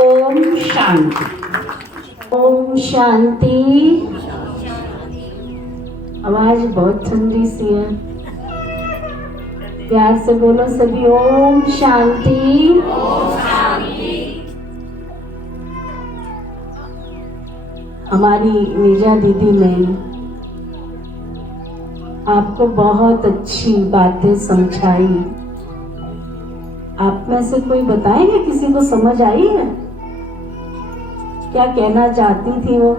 ओम शांति। ओम शांति। आवाज बहुत ठंडी सी है, प्यार से बोलो सभी ओम शांति। हमारी नीजा दीदी ने आपको बहुत अच्छी बातें समझाई। आप में से कोई बताएंगे किसी को समझ आई है? क्या कहना चाहती थी वो?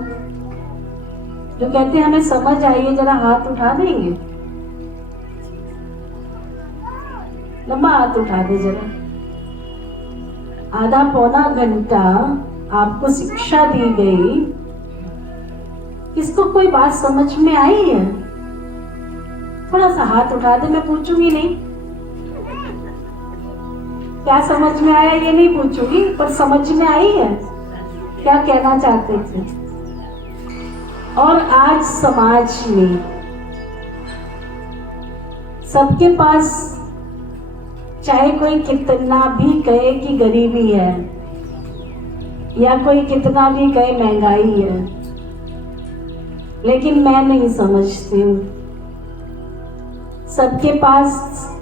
जो कहते हैं हमें समझ आई है जरा हाथ उठा देंगे, लंबा हाथ उठा दे जरा। आधा पौना घंटा आपको शिक्षा दी गई, किसको कोई बात समझ में आई है? थोड़ा सा हाथ उठा दे, मैं पूछूंगी नहीं क्या समझ में आया, ये नहीं पूछूंगी, पर समझ में आई है क्या कहना चाहते थे। और आज समाज में सबके पास चाहे कोई कितना भी कहे कि गरीबी है या कोई कितना भी कहे महंगाई है, लेकिन मैं नहीं समझती हूँ सबके पास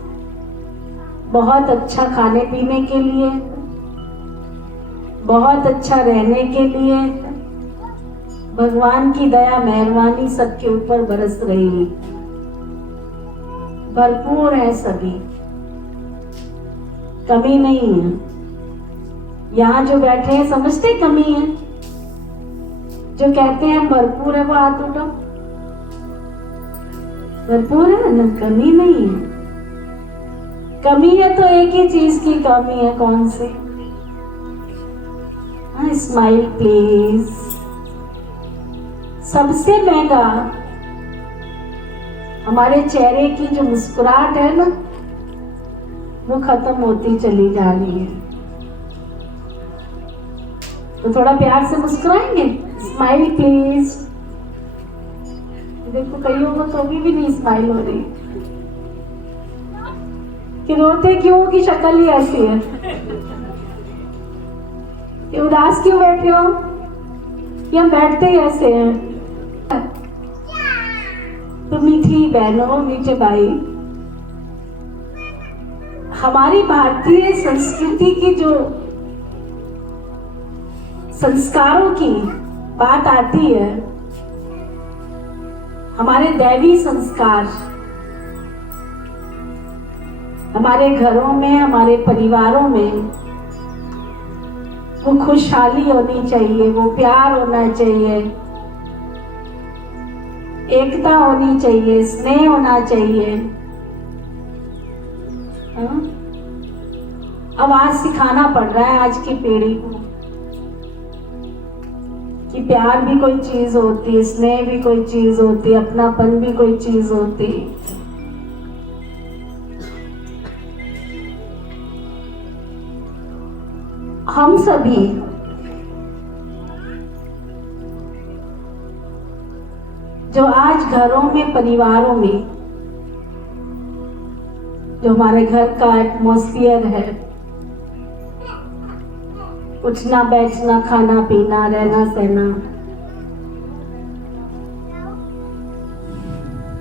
बहुत अच्छा खाने पीने के लिए, बहुत अच्छा रहने के लिए भगवान की दया मेहरबानी सबके ऊपर बरस रही है। भरपूर है सभी, कमी नहीं है। यहाँ जो बैठे हैं समझते कमी है? जो कहते हैं भरपूर है वो हाथ उठाओ। भरपूर है ना, कमी नहीं है। कमी है तो एक ही चीज की कमी है, कौन सी? Smile please. सबसे महंगा हमारे चेहरे की जो मुस्कुराहट है ना, वो खत्म होती चली जा रही है। तो थोड़ा प्यार से मुस्कुराएंगे, स्माइल प्लीज। देखो कईयों को तो अभी भी नहीं स्माइल हो रही कि रोते क्यों की शक्ल ही ऐसी है कि उदास क्यों बैठे हो, कि हम बैठते ही ऐसे हैं। तो मीठी बहनों, मीठे भाई, हमारी भारतीय संस्कृति की जो संस्कारों की बात आती है, हमारे दैवी संस्कार हमारे घरों में, हमारे परिवारों में वो खुशहाली होनी चाहिए, वो प्यार होना चाहिए, एकता होनी चाहिए, स्नेह होना चाहिए। अब आज सिखाना पड़ रहा है आज की पीढ़ी को कि प्यार भी कोई चीज होती है, स्नेह भी कोई चीज होती है, अपनापन भी कोई चीज होती है। हम सभी जो आज घरों में, परिवारों में, जो हमारे घर का एटमॉस्फेयर है, उठना बैठना, खाना पीना, रहना सहना,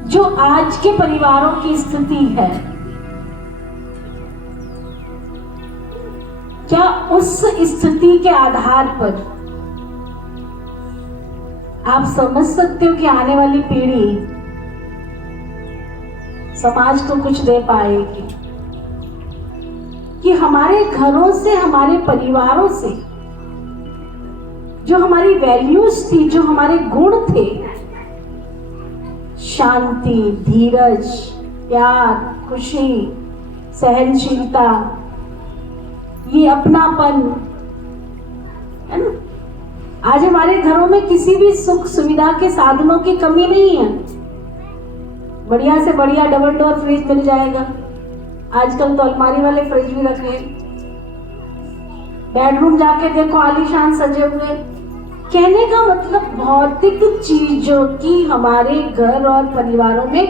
जो आज के परिवारों की स्थिति है, क्या उस स्थिति के आधार पर आप समझ सकते हो कि आने वाली पीढ़ी समाज को कुछ दे पाएगी? कि हमारे घरों से, हमारे परिवारों से जो हमारी वैल्यूज थी, जो हमारे गुण थे, शांति, धीरज, प्यार, खुशी, सहनशीलता, ये अपनापन है ना, आज हमारे घरों में किसी भी सुख सुविधा के साधनों की कमी नहीं है। बढ़िया से बढ़िया डबल डोर फ्रिज मिल जाएगा, आजकल तो अलमारी वाले फ्रिज भी रखे हैं। बेडरूम जाके देखो आलीशान सजे हुए। कहने का मतलब भौतिक चीजों की हमारे घर और परिवारों में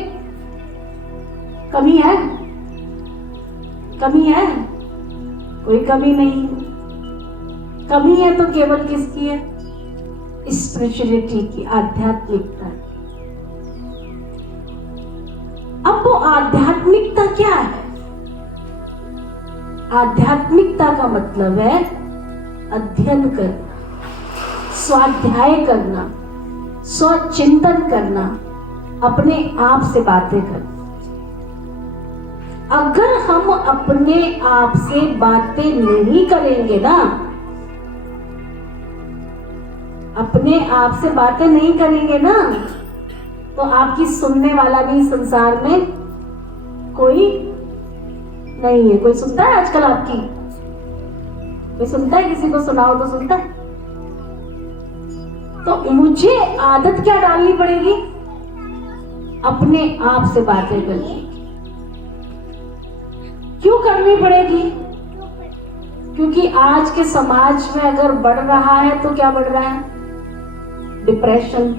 कमी है? कमी है? कोई कमी नहीं। कमी है तो केवल किसकी है? स्पिरिचुअलिटी की, आध्यात्मिकता की। अब वो आध्यात्मिकता क्या है? आध्यात्मिकता का मतलब है अध्ययन करना, स्वाध्याय करना, स्वचिंतन करना, अपने आप से बातें करना। अगर हम अपने आप से बातें नहीं करेंगे ना, अपने आप से बातें नहीं करेंगे ना, तो आपकी सुनने वाला भी संसार में कोई नहीं है। कोई सुनता है आजकल आपकी? कोई सुनता है? किसी को सुनाओ तो सुनता है? तो मुझे आदत क्या डालनी पड़ेगी? अपने आप से बातें करनी। क्यों करनी पड़ेगी? क्योंकि आज के समाज में अगर बढ़ रहा है तो क्या बढ़ रहा है? Depression,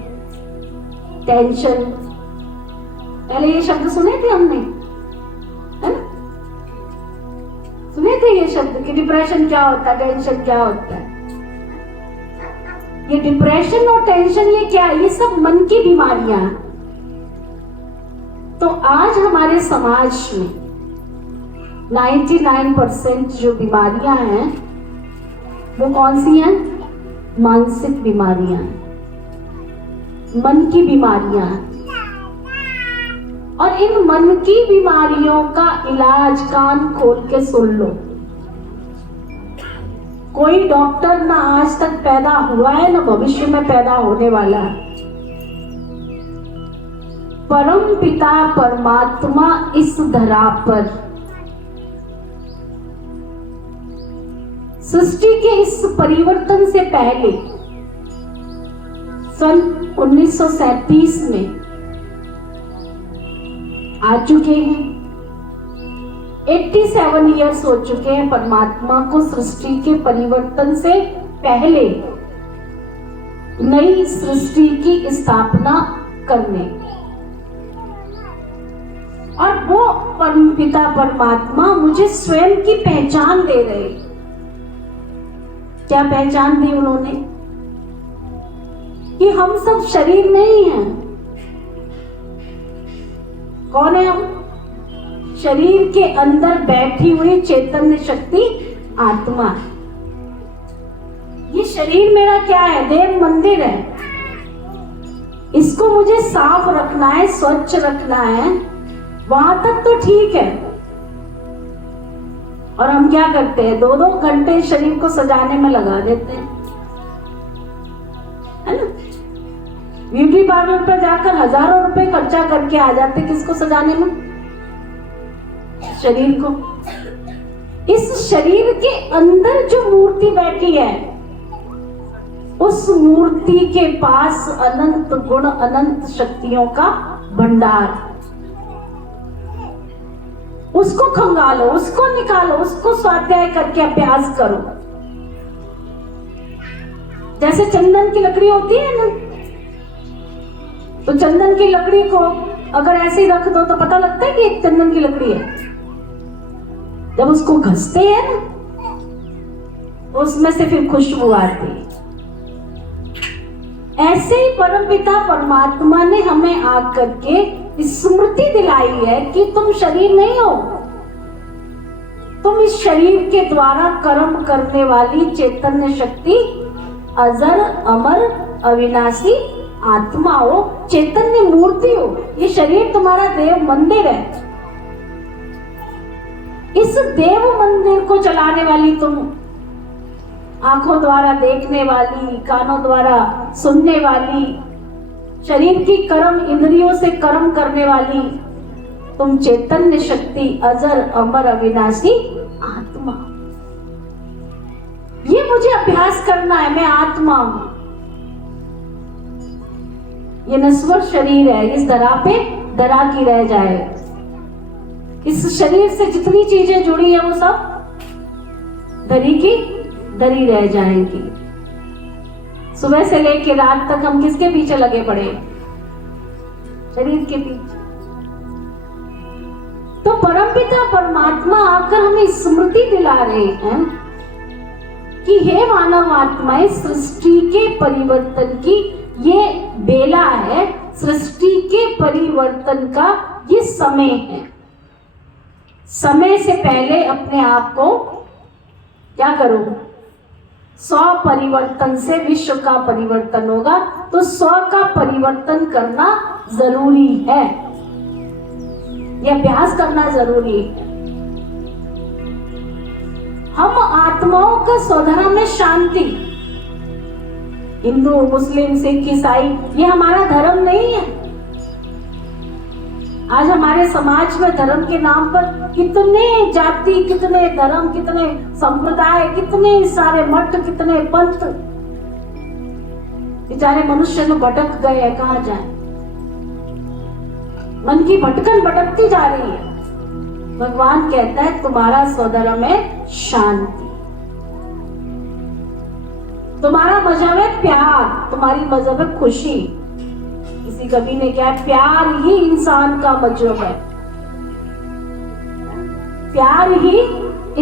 tension. पहले ये शब्द सुने थे हमने, है ना? सुने थे ये शब्द कि डिप्रेशन क्या होता है, टेंशन क्या होता है। ये डिप्रेशन और टेंशन ये क्या है? ये सब मन की बीमारियां हैं। तो आज हमारे समाज में 99% जो बीमारियां हैं वो कौन सी हैं? मानसिक बीमारियां, मन की बीमारियां। और इन मन की बीमारियों का इलाज कान खोल के सुन लो, कोई डॉक्टर ना आज तक पैदा हुआ है ना भविष्य में पैदा होने वाला है। परम पिता परमात्मा इस धरा पर सृष्टि के इस परिवर्तन से पहले सन 1937 में आ चुके हैं। 87 इयर्स हो चुके हैं परमात्मा को सृष्टि के परिवर्तन से पहले नई सृष्टि की स्थापना करने। और वो परमपिता परमात्मा मुझे स्वयं की पहचान दे रहे। क्या पहचान दी उन्होंने? कि हम सब शरीर नहीं हैं। कौन है हम? शरीर के अंदर बैठी हुई चैतन्य शक्ति आत्मा। ये शरीर मेरा क्या है? देव मंदिर है। इसको मुझे साफ रखना है, स्वच्छ रखना है, वहां तक तो ठीक है। और हम क्या करते हैं? 2-2 घंटे शरीर को सजाने में लगा देते हैं, है ना? ब्यूटी पार्लर पर जाकर हजारों रुपए खर्चा करके आ जाते, किसको सजाने में? शरीर को। इस शरीर के अंदर जो मूर्ति बैठी है, उस मूर्ति के पास अनंत गुण, अनंत शक्तियों का भंडार। उसको खंगालो, उसको निकालो, उसको स्वाध्याय करके अभ्यास करो। जैसे चंदन की लकड़ी होती है ना, तो चंदन की लकड़ी को अगर ऐसे ही रख दो तो पता लगता है कि एक चंदन की लकड़ी है। जब उसको घसते हैं ना, तो उसमें से फिर खुशबू आती है। ऐसे ही परमपिता परमात्मा ने हमें आकर के स्मृति दिलाई है कि तुम शरीर नहीं हो, तुम इस शरीर के द्वारा कर्म करने वाली चैतन्य शक्ति, अजर अमर अविनाशी आत्मा हो, चैतन्य मूर्ति हो। ये शरीर तुम्हारा देव मंदिर है। इस देव मंदिर को चलाने वाली तुम, आंखों द्वारा देखने वाली, कानों द्वारा सुनने वाली, शरीर की कर्म इंद्रियों से कर्म करने वाली तुम चैतन्य शक्ति, अजर अमर अविनाशी आत्मा। ये मुझे अभ्यास करना है। मैं आत्मा हूं। ये नश्वर शरीर है, इस धरा पे धरा की रह जाए। इस शरीर से जितनी चीजें जुड़ी है वो सब धरी की धरी रह जाएंगी। सुबह से लेके रात तक हम किसके पीछे लगे पड़े? शरीर के पीछे। तो परमपिता परमात्मा आकर हमें स्मृति दिला रहे हैं कि हे मानव आत्माएं, सृष्टि के परिवर्तन की ये बेला है, सृष्टि के परिवर्तन का ये समय है। समय से पहले अपने आप को क्या करो? 100 परिवर्तन से विश्व का परिवर्तन होगा, तो 100 का परिवर्तन करना जरूरी है। यह अभ्यास करना जरूरी है। हम आत्माओं का स्वधर्म में शांति, हिंदू मुस्लिम सिख ईसाई, ये हमारा धर्म नहीं है। आज हमारे समाज में धर्म के नाम पर कितने जाति, कितने धर्म, कितने संप्रदाय, कितने सारे मठ, कितने पंथ, बेचारे मनुष्य में भटक गए हैं। कहां जाए? मन की भटकन भटकती जा रही है। भगवान कहता है तुम्हारा स्वधर्म है शांति, तुम्हारा मजहब है प्यार, तुम्हारी मजहब है खुशी। किसी कवि ने क्या, प्यार ही इंसान का मजहब है। प्यार ही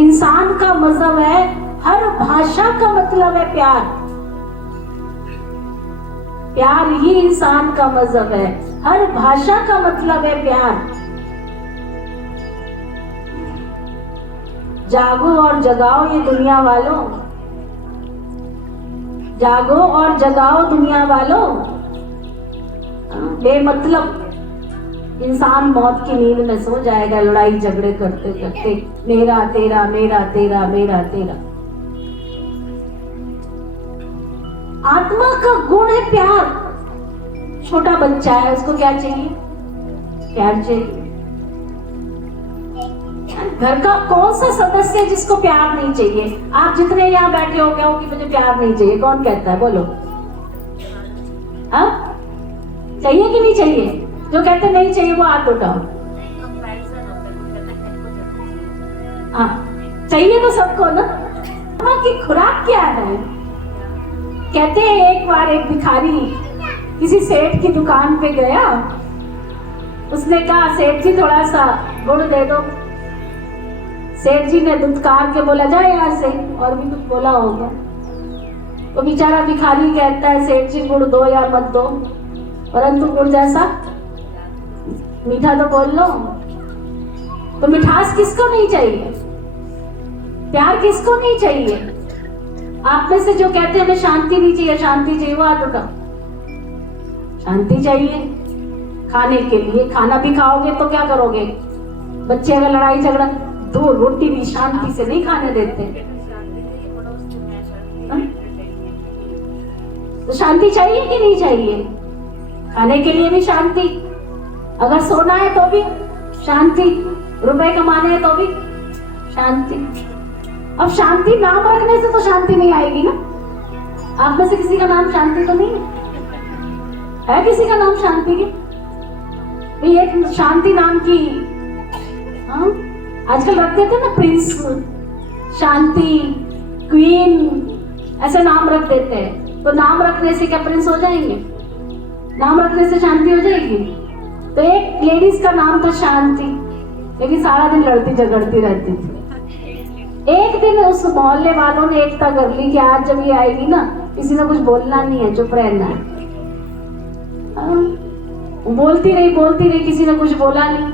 इंसान का मजहब है। हर भाषा का मतलब है प्यार। प्यार ही इंसान का मजहब है। हर भाषा का मतलब है प्यार। जागो और जगाओ ये दुनिया वालों। जागो और जगाओ दुनिया वालों। बेमतलब इंसान मौत की नींद में सो जाएगा, लड़ाई झगड़े करते करते, मेरा तेरा मेरा तेरा मेरा तेरा। आत्मा का गुण है प्यार। छोटा बच्चा है, उसको क्या चाहिए? प्यार चाहिए। घर का कौन सा सदस्य है जिसको प्यार नहीं चाहिए? आप जितने यहाँ बैठे हो गए हो कि मुझे प्यार नहीं चाहिए, कौन कहता है? बोलो। हाँ, चाहिए कि नहीं चाहिए? जो कहते नहीं चाहिए वो हाथ उठाओ। हाँ, चाहिए तो सबको ना। आत्मा की खुराक क्या है? कहते हैं एक बार एक भिखारी किसी सेठ की दुकान पे गया। उसने कहा, सेठ जी थोड़ा सा गुड़ दे दो। सेठ जी ने दुत्कार के बोला, जा यहाँ से, और भी कुछ बोला होगा। तो बेचारा भिखारी कहता है, सेठ जी गुड़ दो या मत दो, परंतु गुड़ जैसा मीठा तो बोल लो। तो मिठास किसको नहीं चाहिए? प्यार किसको नहीं चाहिए? आप में से जो कहते हैं हमें शांति नहीं चाहिए, शांति चाहिए, वो हाथ उठाओ। शांति चाहिए। खाने के लिए खाना भी खाओगे तो क्या करोगे? बच्चे अगर लड़ाई झगड़ा, दो रोटी भी शांति से नहीं खाने देते। तो शांति चाहिए कि नहीं चाहिए? खाने के लिए भी शांति, अगर सोना है तो भी शांति, रुपए कमाने हैं तो भी शांति। अब शांति नाम रखने से तो शांति नहीं आएगी ना। आप में से किसी का नाम शांति तो नहीं है? किसी का नाम शांति की? एक शांति नाम की, हाँ, आजकल रख देते ना, प्रिंस, शांति, क्वीन, ऐसे नाम रख देते हैं। तो नाम रखने से क्या प्रिंस हो जाएंगे? नाम रखने से शांति हो जाएगी? तो एक लेडीज का नाम था शांति, लेकिन सारा दिन लड़ती झगड़ती रहती थी। एक दिन उस मोहल्ले वालों ने एकता कर ली कि आज जब ये आएगी ना, किसी ने कुछ बोलना नहीं है, चुप रहना है। बोलती रही, किसी ने कुछ बोला नहीं।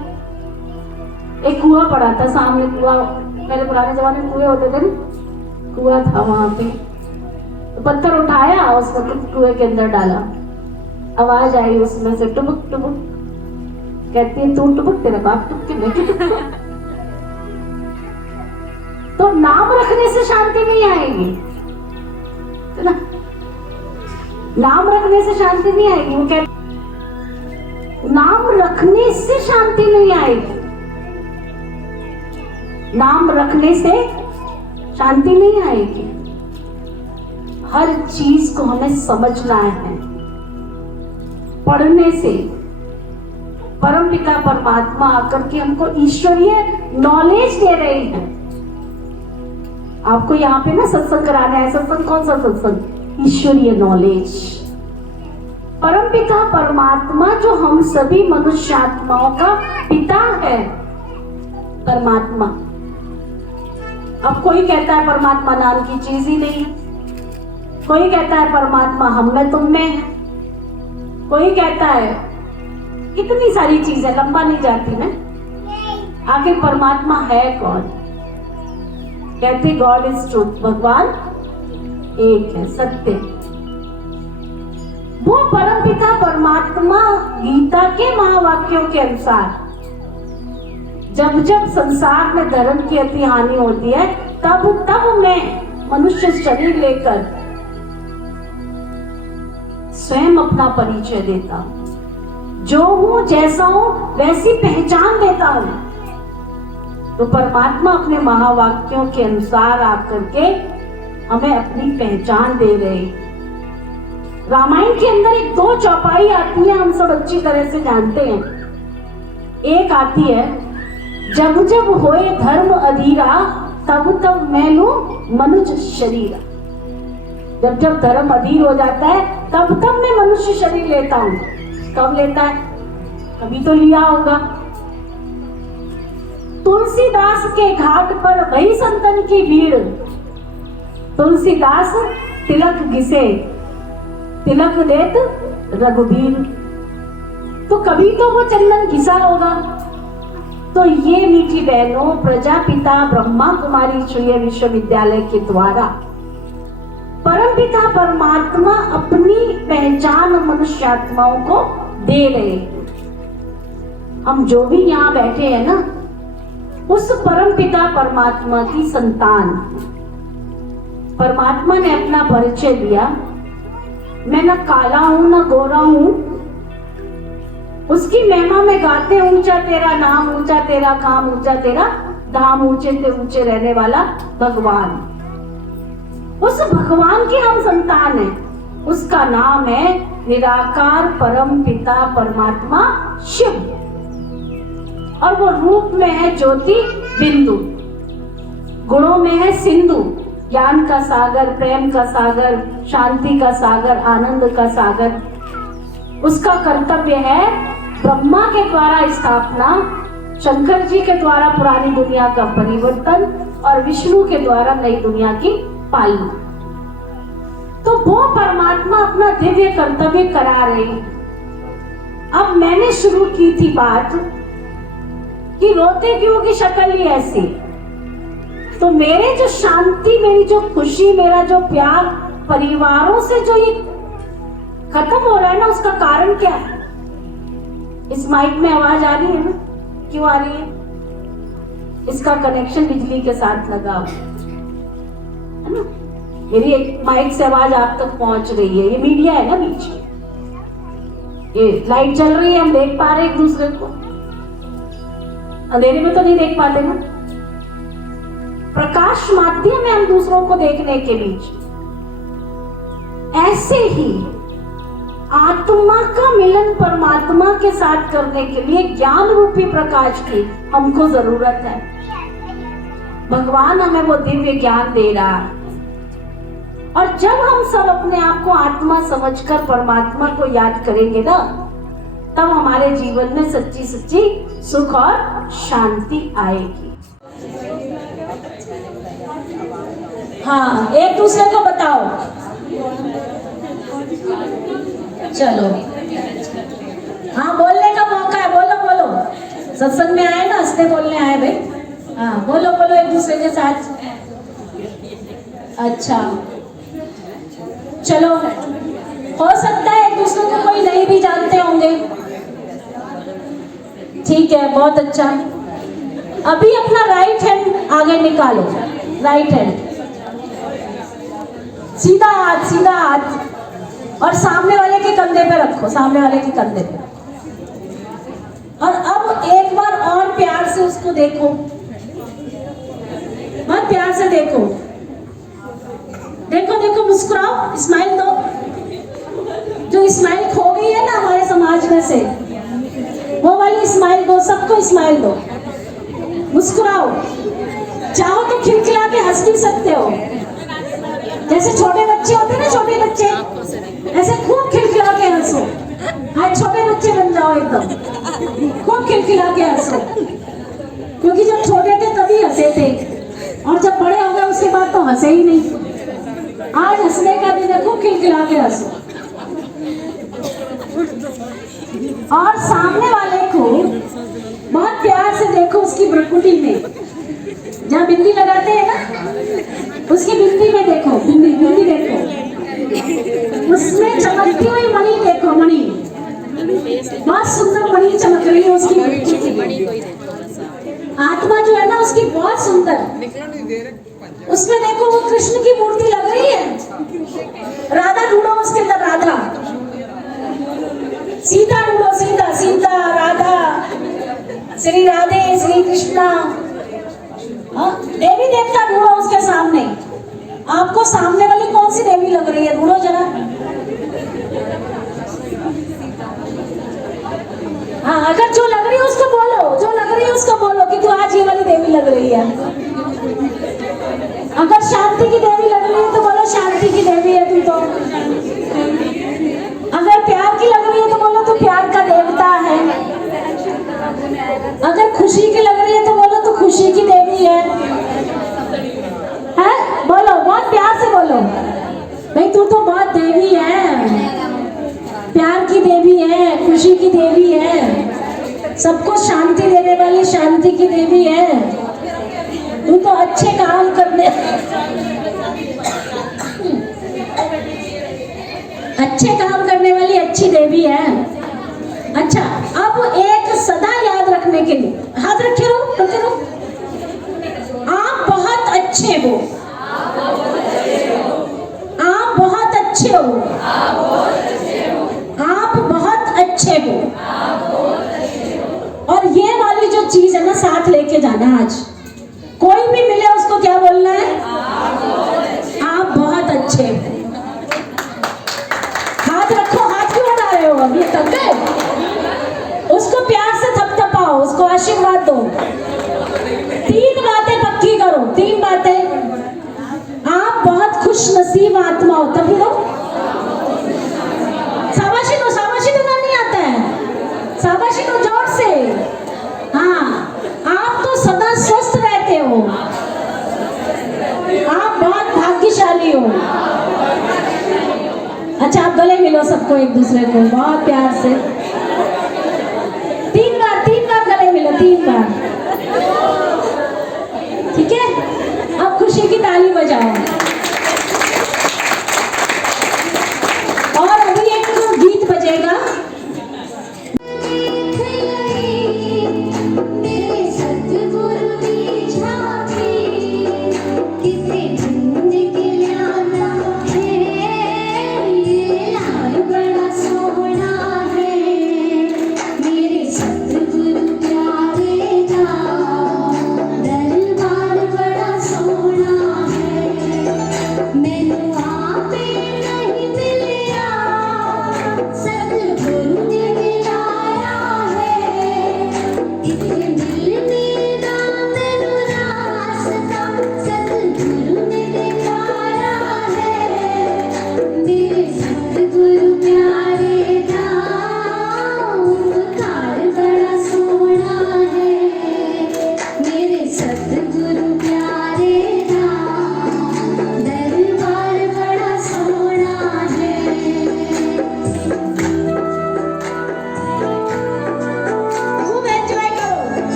एक कुआं पड़ा था सामने, कुआं, पहले पुराने जमाने में कुएं होते थे ना, कुआं था वहां पे। तो पत्थर उठाया, उसको कुएं के अंदर डाला। आवाज आई उसमें से, टुबुक टुबुक। कहती है, तू टुबुक, तेरा बाप टुक के मैं टुबुक। तो नाम रखने से शांति नहीं आएगी, है ना? नाम रखने से शांति नहीं आएगी। वो कहती, नाम रखने से शांति नहीं आएगी। नाम रखने से शांति नहीं आएगी। हर चीज को हमें समझना है। पढ़ने से परमपिता परमात्मा आकर के हमको ईश्वरीय नॉलेज दे रहे हैं। आपको यहाँ पे ना सत्संग कराना है। सत्संग कौन सा सत्संग? ईश्वरीय नॉलेज। परमपिता परमात्मा जो हम सभी मनुष्य आत्माओं का पिता है, परमात्मा। अब कोई कहता है परमात्मा नाम की चीज ही नहीं है, कोई कहता है परमात्मा हम में तुम में है, कोई कहता है कितनी सारी चीजें, लंबा नहीं जाती ना। आखिर परमात्मा है कौन? कहते गॉड इज ट्रूथ, भगवान एक है, सत्य। वो परमपिता परमात्मा गीता के महावाक्यों के अनुसार जब जब संसार में धर्म की अति हानि होती है, तब तब मैं मनुष्य शरीर लेकर स्वयं अपना परिचय देता हूं। जो हूं, जैसा हूं, वैसी पहचान देता हूं। तो परमात्मा अपने महावाक्यों के अनुसार आकर के हमें अपनी पहचान दे रहे। रामायण के अंदर एक दो चौपाई आती है, हम सब अच्छी तरह से जानते हैं। एक आती है, जब जब होए धर्म अधीरा, तब तब मैं लूं मनुष्य शरीर। जब जब धर्म अधीर हो जाता है, तब तब मैं मनुष्य शरीर लेता हूं। कब लेता है? कभी तो लिया होगा। तुलसीदास के घाट पर भई संतन की भीड़, तुलसीदास तिलक घिसे, तिलक देत रघुबीर। तो कभी तो वो चंदन घिसा होगा। तो ये मीठी बहनों, प्रजापिता ब्रह्मा कुमारी श्री विश्वविद्यालय के द्वारा परमपिता परमात्मा अपनी पहचान मनुष्यात्माओं को दे रहे हैं। हम जो भी यहाँ बैठे हैं ना, उस परमपिता परमात्मा की संतान। परमात्मा ने अपना परिचय दिया, मैं ना काला हूं ना गोरा हूं। उसकी महिमा में गाते, ऊंचा तेरा नाम, ऊंचा तेरा काम, ऊंचा तेरा धाम, ऊंचे ते ऊंचे रहने वाला भगवान। उस भगवान की हम संतान हैं। उसका नाम है निराकार परम पिता परमात्मा शिव, और वो रूप में है ज्योति बिंदु, गुणों में है सिंधु, ज्ञान का सागर, प्रेम का सागर, शांति का सागर, आनंद का सागर। उसका कर्तव्य है ब्रह्मा के द्वारा स्थापना, शंकर जी के द्वारा पुरानी दुनिया का परिवर्तन, और विष्णु के द्वारा नई दुनिया की पालना। तो वो परमात्मा अपना दिव्य कर्तव्य करा रहे हैं। अब मैंने शुरू की थी बात कि रोते क्यों की शक्ल ही ऐसी। तो मेरे जो शांति, मेरी जो खुशी, मेरा जो प्यार परिवारों से जो ये खत्म हो रहा है ना, उसका कारण क्या है? इस माइक में आवाज आ रही है ना? क्यों आ रही है? इसका कनेक्शन बिजली के साथ लगा हुआ है ना। मेरी एक माइक से आवाज आप तक पहुंच रही है। ये मीडिया है ना बीच में, ये लाइट चल रही है, हम देख पा रहे हैं एक दूसरे को। अंधेरे में तो नहीं देख पाते ना। प्रकाश माध्यम है हम दूसरों को देखने के बीच। ऐसे ही आत्मा का मिलन परमात्मा के साथ करने के लिए ज्ञान रूपी प्रकाश की हमको जरूरत है। भगवान हमें वो दिव्य ज्ञान दे रहा है, और जब हम सब अपने आप को आत्मा समझकर परमात्मा को याद करेंगे ना, तब हमारे जीवन में सच्ची सच्ची सुख और शांति आएगी। हाँ, एक दूसरे को बताओ। चलो, हाँ, बोलने का मौका है, बोलो बोलो। सत्संग में आए ना, हंसने बोलने आए भाई। हाँ, बोलो बोलो एक दूसरे के साथ। अच्छा, चलो, हो सकता है एक दूसरे को कोई नहीं भी जानते होंगे। ठीक है, बहुत अच्छा। अभी अपना राइट हैंड आगे निकालो, राइट हैंड, सीधा हाथ, सीधा हाथ, और सामने वाले के कंधे पे रखो, सामने वाले के कंधे पे। और अब एक बार और प्यार से उसको देखो, बहुत प्यार से देखो, देखो देखो, मुस्कुराओ, स्माइल दो। जो स्माइल खो गई है ना हमारे समाज में से, वो वाली स्माइल दो, सबको स्माइल दो, मुस्कुराओ। चाहो तो खिलखिला के हंस भी सकते हो, जैसे छोटे बच्चे होते हैं ना, छोटे बच्चे, ऐसे खूब खिलखिला के हंसो। आज छोटे बच्चे बन जाओ एकदम, खूब खिलखिला के हंसो, क्योंकि जब छोटे थे तभी हंसे थे, और जब बड़े हो गए उसके बाद तो हंसे ही नहीं। आज हंसने का दिन है, खूब खिलखिला के हंसो। और सामने वाले को बहुत प्यार से देखो, उसकी भ्रुकुटी में जहाँ बिंदी लगाते हैं ना, उसकी बिंदी में देखो, बिंदी बिंदी देखो, उसमें चमकती हुई मणि देखो, मणि, बहुत सुंदर मणि चमक रही है उसकी भ्रुकुटी। आत्मा जो है ना उसकी बहुत सुंदर, उसमें देखो वो कृष्ण की मूर्ति लग रही है। राधा ढूंढो उसके अंदर, राधा, सीता ढूंढो, सीता, सीता, राधा, श्री राधे, श्री कृष्णा। देवी देवता ढूंढो उसके सामने। आपको सामने वाली कौन सी देवी लग रही है, ढूंढो जरा। हाँ, अगर जो लग रही है उसको बोलो, जो लग रही है उसको बोलो कि तू आज ये वाली देवी लग रही है। अगर शांति की देवी लग रही है तो बोलो शांति की देवी है तू तो। अगर प्यार की लग रही है तो बोलो तू प्यार का देवता है। अगर खुशी की लग रही है तो बोलो तू खुशी की देवी है। बोलो, बहुत प्यार से बोलो, भाई तू तो बहुत देवी है, प्यार की देवी है, खुशी की देवी है, सबको शांति देने वाली शांति की देवी है। तू तो अच्छे काम करने अच्छी देवी है। अच्छा, अब एक सदा याद रखने के लिए हाथ रखे रहो। आप बहुत अच्छे हो, आप बहुत अच्छे हो, आप बहुत अच्छे हो। और ये वाली जो चीज है ना, साथ लेके जाना। आज कोई भी मिले उसको क्या बोलना है? आप बहुत अच्छे हो। हाथ रखो, हाथ क्यों उठा रहे हो? अब ये तब गए। उसको प्यार से थपथपाओ, उसको आशीर्वाद दो। 3 बातें पक्की करो, 3 बातें। आप बहुत खुश नसीब आत्मा हो। तभी लो शाबाशी दो, शाबाशी देना नहीं आता है, शाबाशी दो जोर से। हाँ, आप तो सदा स्वस्थ रहते हो, आप बहुत भाग्यशाली हो। अच्छा, आप गले मिलो सबको, एक दूसरे को बहुत प्यार से। 3 बार गले मिलो, 3 बार। ठीक है, अब खुशी की ताली बजाओ। और अभी एक गीत बजेगा।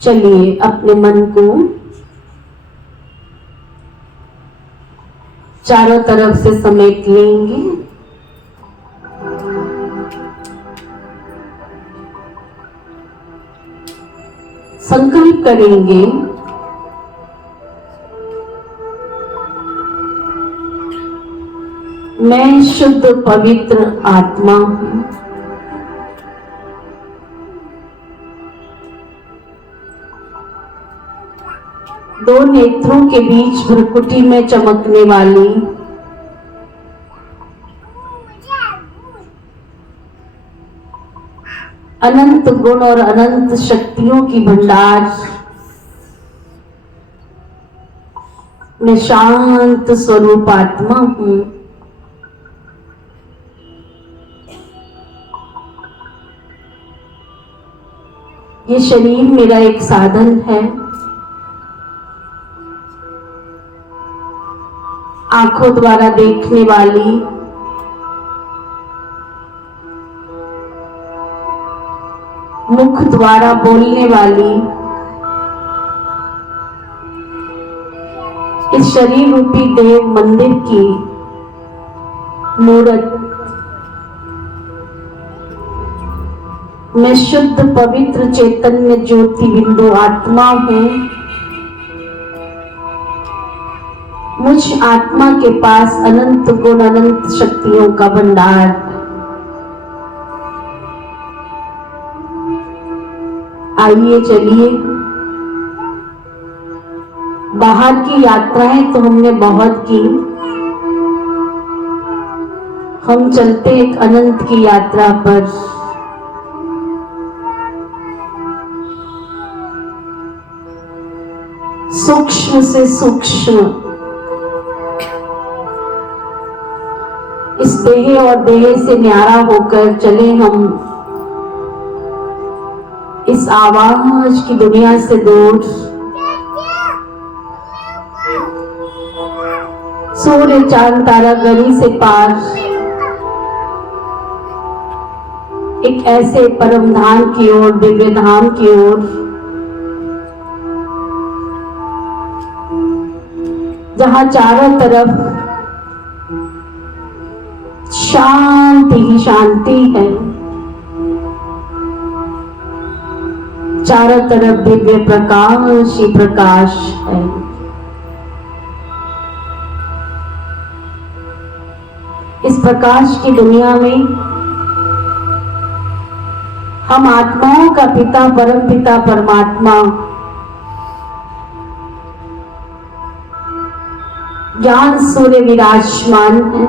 चलिए अपने मन को चारों तरफ से समेट लेंगे। संकल्प करेंगे मैं शुद्ध पवित्र आत्मा हूं। दो नेत्रों के बीच भ्रुकुटी में चमकने वाली अनंत गुण और अनंत शक्तियों की भंडार मैं शांत स्वरूप आत्मा हूं। ये शरीर मेरा एक साधन है। आंखों द्वारा देखने वाली, मुख द्वारा बोलने वाली इस शरीर रूपी देव मंदिर की मूर्त मैं शुद्ध पवित्र चैतन्य ज्योति बिंदु आत्मा हूं। मुझ आत्मा के पास अनंत गुण अनंत शक्तियों का भंडार है। आइए चलिए, बाहर की यात्राएं तो हमने बहुत की, हम चलते एक अनंत की यात्रा पर। सूक्ष्म से सूक्ष्म इस देह और देह से न्यारा होकर चले हम इस आवाज की दुनिया से दूर। सूर्य चांद तारा गली से पार एक ऐसे परम धाम की ओर, दिव्य धाम की ओर, जहां चारों तरफ शांति ही शांति है, चारों तरफ दिव्य प्रकाश ही प्रकाश है। इस प्रकाश की दुनिया में हम आत्माओं का पिता परम पिता परमात्मा ज्ञान सूर्य विराजमान है।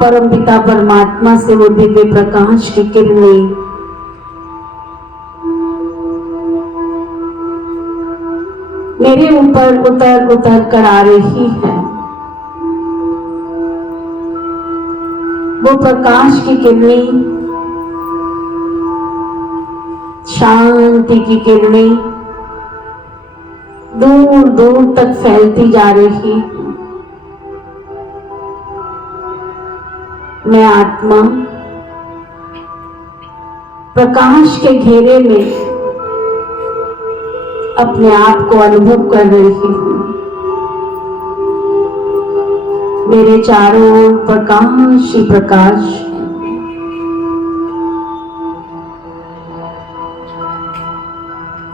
परम पिता परमात्मा से वो दिव्य प्रकाश की किरणें मेरे ऊपर उतर उतर कर आ रही है। वो प्रकाश की किरणें, शांति की किरणें दूर दूर तक फैलती जा रही। मैं आत्मा प्रकाश के घेरे में अपने आप को अनुभव कर रही हूं। मेरे चारों ओर प्रकाश ही प्रकाश है।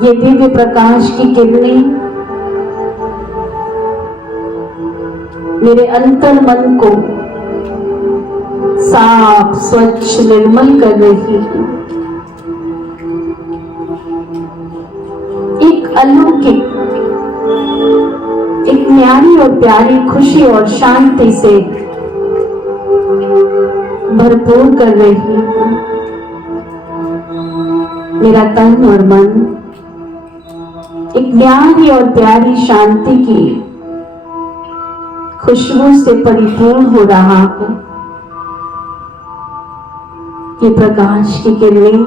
ये दिव्य प्रकाश की किरणें मेरे अंतर मन को साफ स्वच्छ निर्मल कर रही है। एक अलौकिक, एक न्यारी और प्यारी खुशी और शांति से भरपूर कर रही है। मेरा तन और मन एक न्यारी और प्यारी शांति की खुशबू से परिपूर्ण हो रहा है। ये प्रकाश की किरणें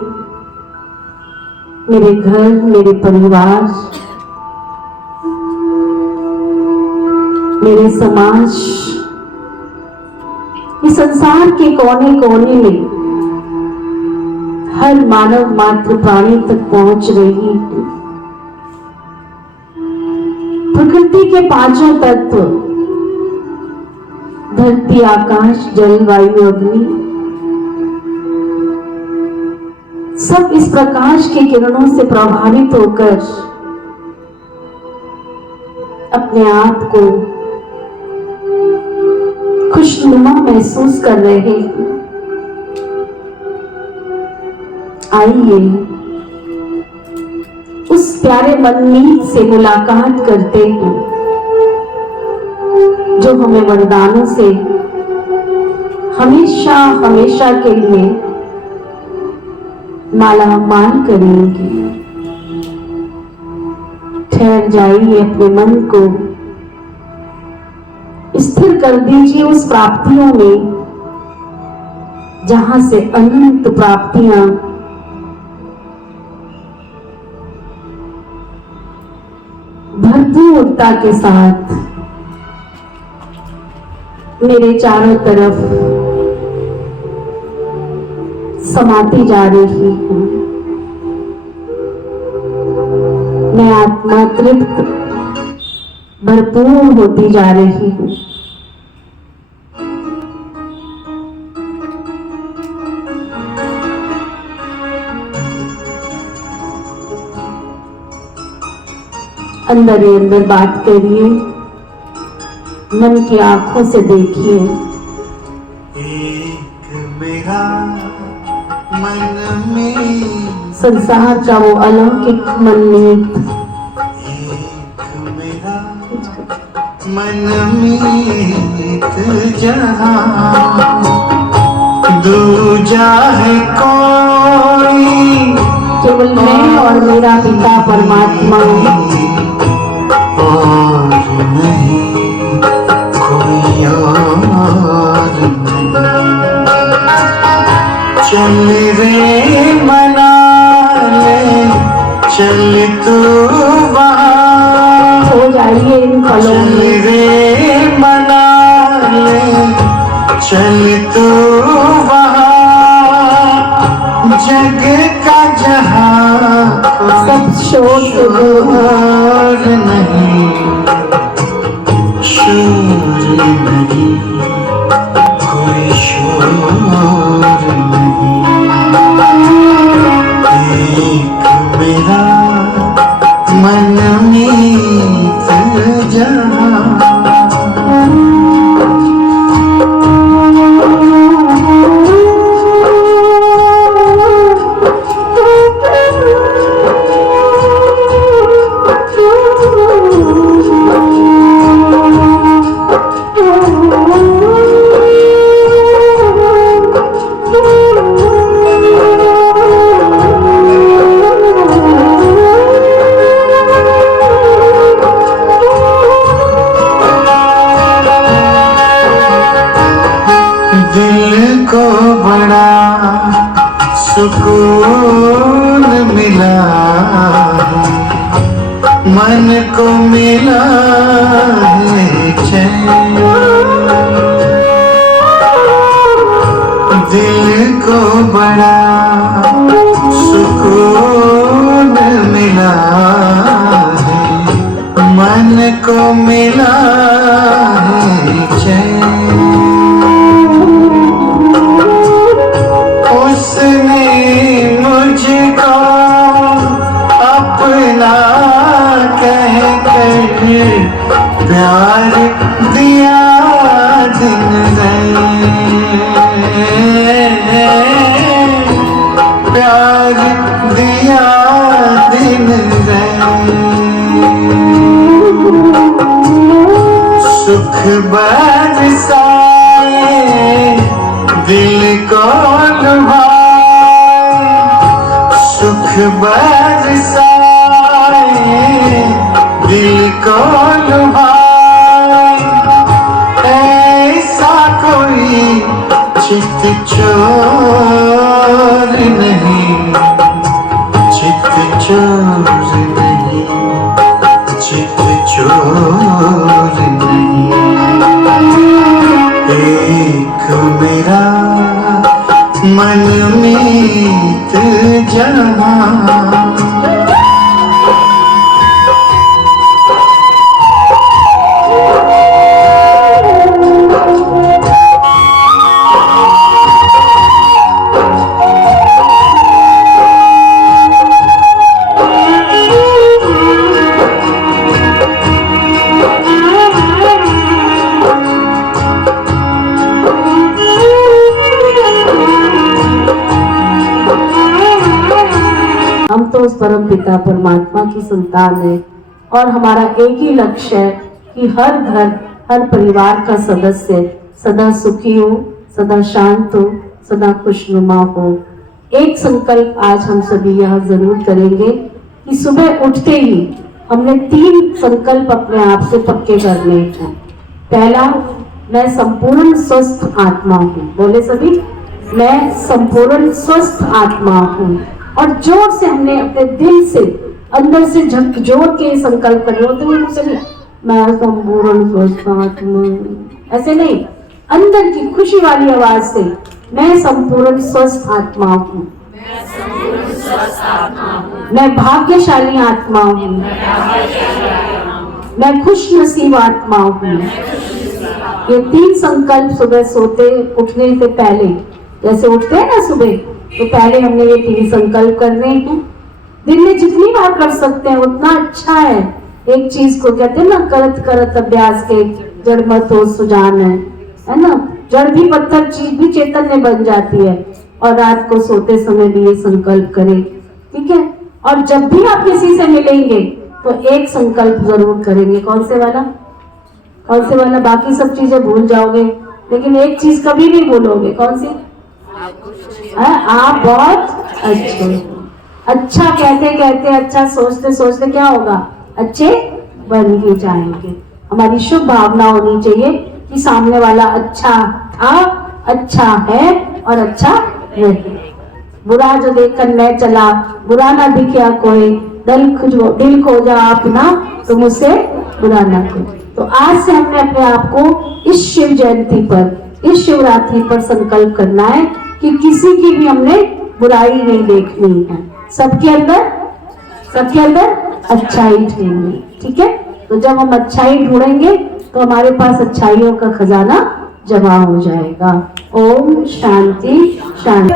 मेरे घर, मेरे परिवार, मेरे समाज, इस संसार के कोने कोने में हर मानव मात्र प्राणी तक पहुंच रही है। प्रकृति के पांचों तत्व धरती, आकाश, जल, वायु, अग्नि सब इस प्रकाश के किरणों से प्रभावित होकर अपने आप को खुशनुमा महसूस कर रहे हैं। आइए उस प्यारे मनमीत से मुलाकात करते हैं जो हमें वरदानों से हमेशा हमेशा के लिए मालामाल करेंगे। ठहर जाइए, अपने मन को स्थिर कर दीजिए उस प्राप्तियों में जहां से अनंत प्राप्तियां भरपूरता के साथ मेरे चारों तरफ समाती जा रही हूं। मैं आत्मा तृप्त भरपूर होती जा रही हूं। अंदर ही अंदर बात करिए, मन की आंखों से देखिए। एक मेरा मन में संसार का वो अलौकिक मनमीत, एक मेरा मनमीत जहां, दूजा है कोई केवल मैं और मेरा पिता परमात्मा। और नहीं कोई और नहीं। चल रे मना ले, चल तू वहाँ, हो जाइए इन पलों चल में। रे मना ले, चल तू वहाँ, जग का जहाँ सब शोर से दूर और नहीं, शोर नहीं, कोई शोर नहीं। एक मेरा मनमीत जहां, दिल को बड़ा सुकून मिला है, मन को मिला है चैन। दिल को बड़ा सुकून मिला है, मन को मिला है चैन। उसने मुझको अपना कह कर प्यार दिया दिन प्यार दिया दिन सुख बरसाए, दिल को लुभाए, सुख बरसाए, दिल को लुभाए। ऐसा कोई चित चोर नहीं, चित चोर नहीं, चित चोर नहीं। एक मेरा मनमीत यहाँ हम तो उस परम पिता परमात्मा की संतान है और हमारा एक ही लक्ष्य है कि हर घर हर परिवार का सदस्य सदा सुखी हो, सदा शांत हो, सदा खुशनुमा हो। एक संकल्प आज हम सभी यहाँ जरूर करेंगे कि सुबह उठते ही हमने 3 संकल्प अपने आप से पक्के करने हैं। पहला, मैं संपूर्ण स्वस्थ आत्मा हूँ। बोले सभी, मैं संपूर्ण स्वस्थ आत्मा हूँ। और जोर से हमने अपने दिल से अंदर से झकझोर के संकल्प करने होते हैं। मुझसे मैं संपूर्ण स्वस्थ आत्मा, ऐसे नहीं, अंदर की खुशी वाली आवाज से मैं संपूर्ण स्वस्थ आत्मा हूँ, मैं भाग्यशाली आत्मा हूँ, मैं खुश नसीब आत्मा हूँ। ये 3 संकल्प सुबह सोते उठने से पहले, जैसे उठते हैं ना सुबह, तो पहले हमने ये 3 संकल्प करने हैं। दिन में जितनी बार कर सकते हैं उतना अच्छा है। एक चीज को कहते हैं ना, करत करत अभ्यास के जड़ मत हो सुजान है ना। जड़ भी पत्थर चीज भी चैतन्य बन जाती है। और रात को सोते समय भी ये संकल्प करें, ठीक है। और जब भी आप किसी से मिलेंगे तो एक संकल्प जरूर करेंगे। कौन से वाला? कौन से वाला? बाकी सब चीजें भूल जाओगे लेकिन एक चीज कभी नहीं भूलोगे। कौन सी? आप बहुत अच्छे। अच्छा कहते कहते, अच्छा सोचते सोचते क्या होगा? अच्छे बन ही जाएंगे। हमारी शुभ भावना होनी चाहिए कि सामने वाला अच्छा था, अच्छा है और अच्छा रहे। बुरा जो देखकर मैं चला, बुरा ना दिखया कोई, दिल खो जा अपना तो मुझसे बुरा ना कोई। तो आज से हमने अपने आप को इस शिव जयंती पर, इस शिवरात्रि पर संकल्प करना है कि किसी की भी हमने बुराई नहीं देखनी है। सबके अंदर अच्छाई ढूंढनी, ठीक है। तो जब हम अच्छाई ढूंढेंगे तो हमारे पास अच्छाइयों का खजाना जमा हो जाएगा। ओम शांति शांति।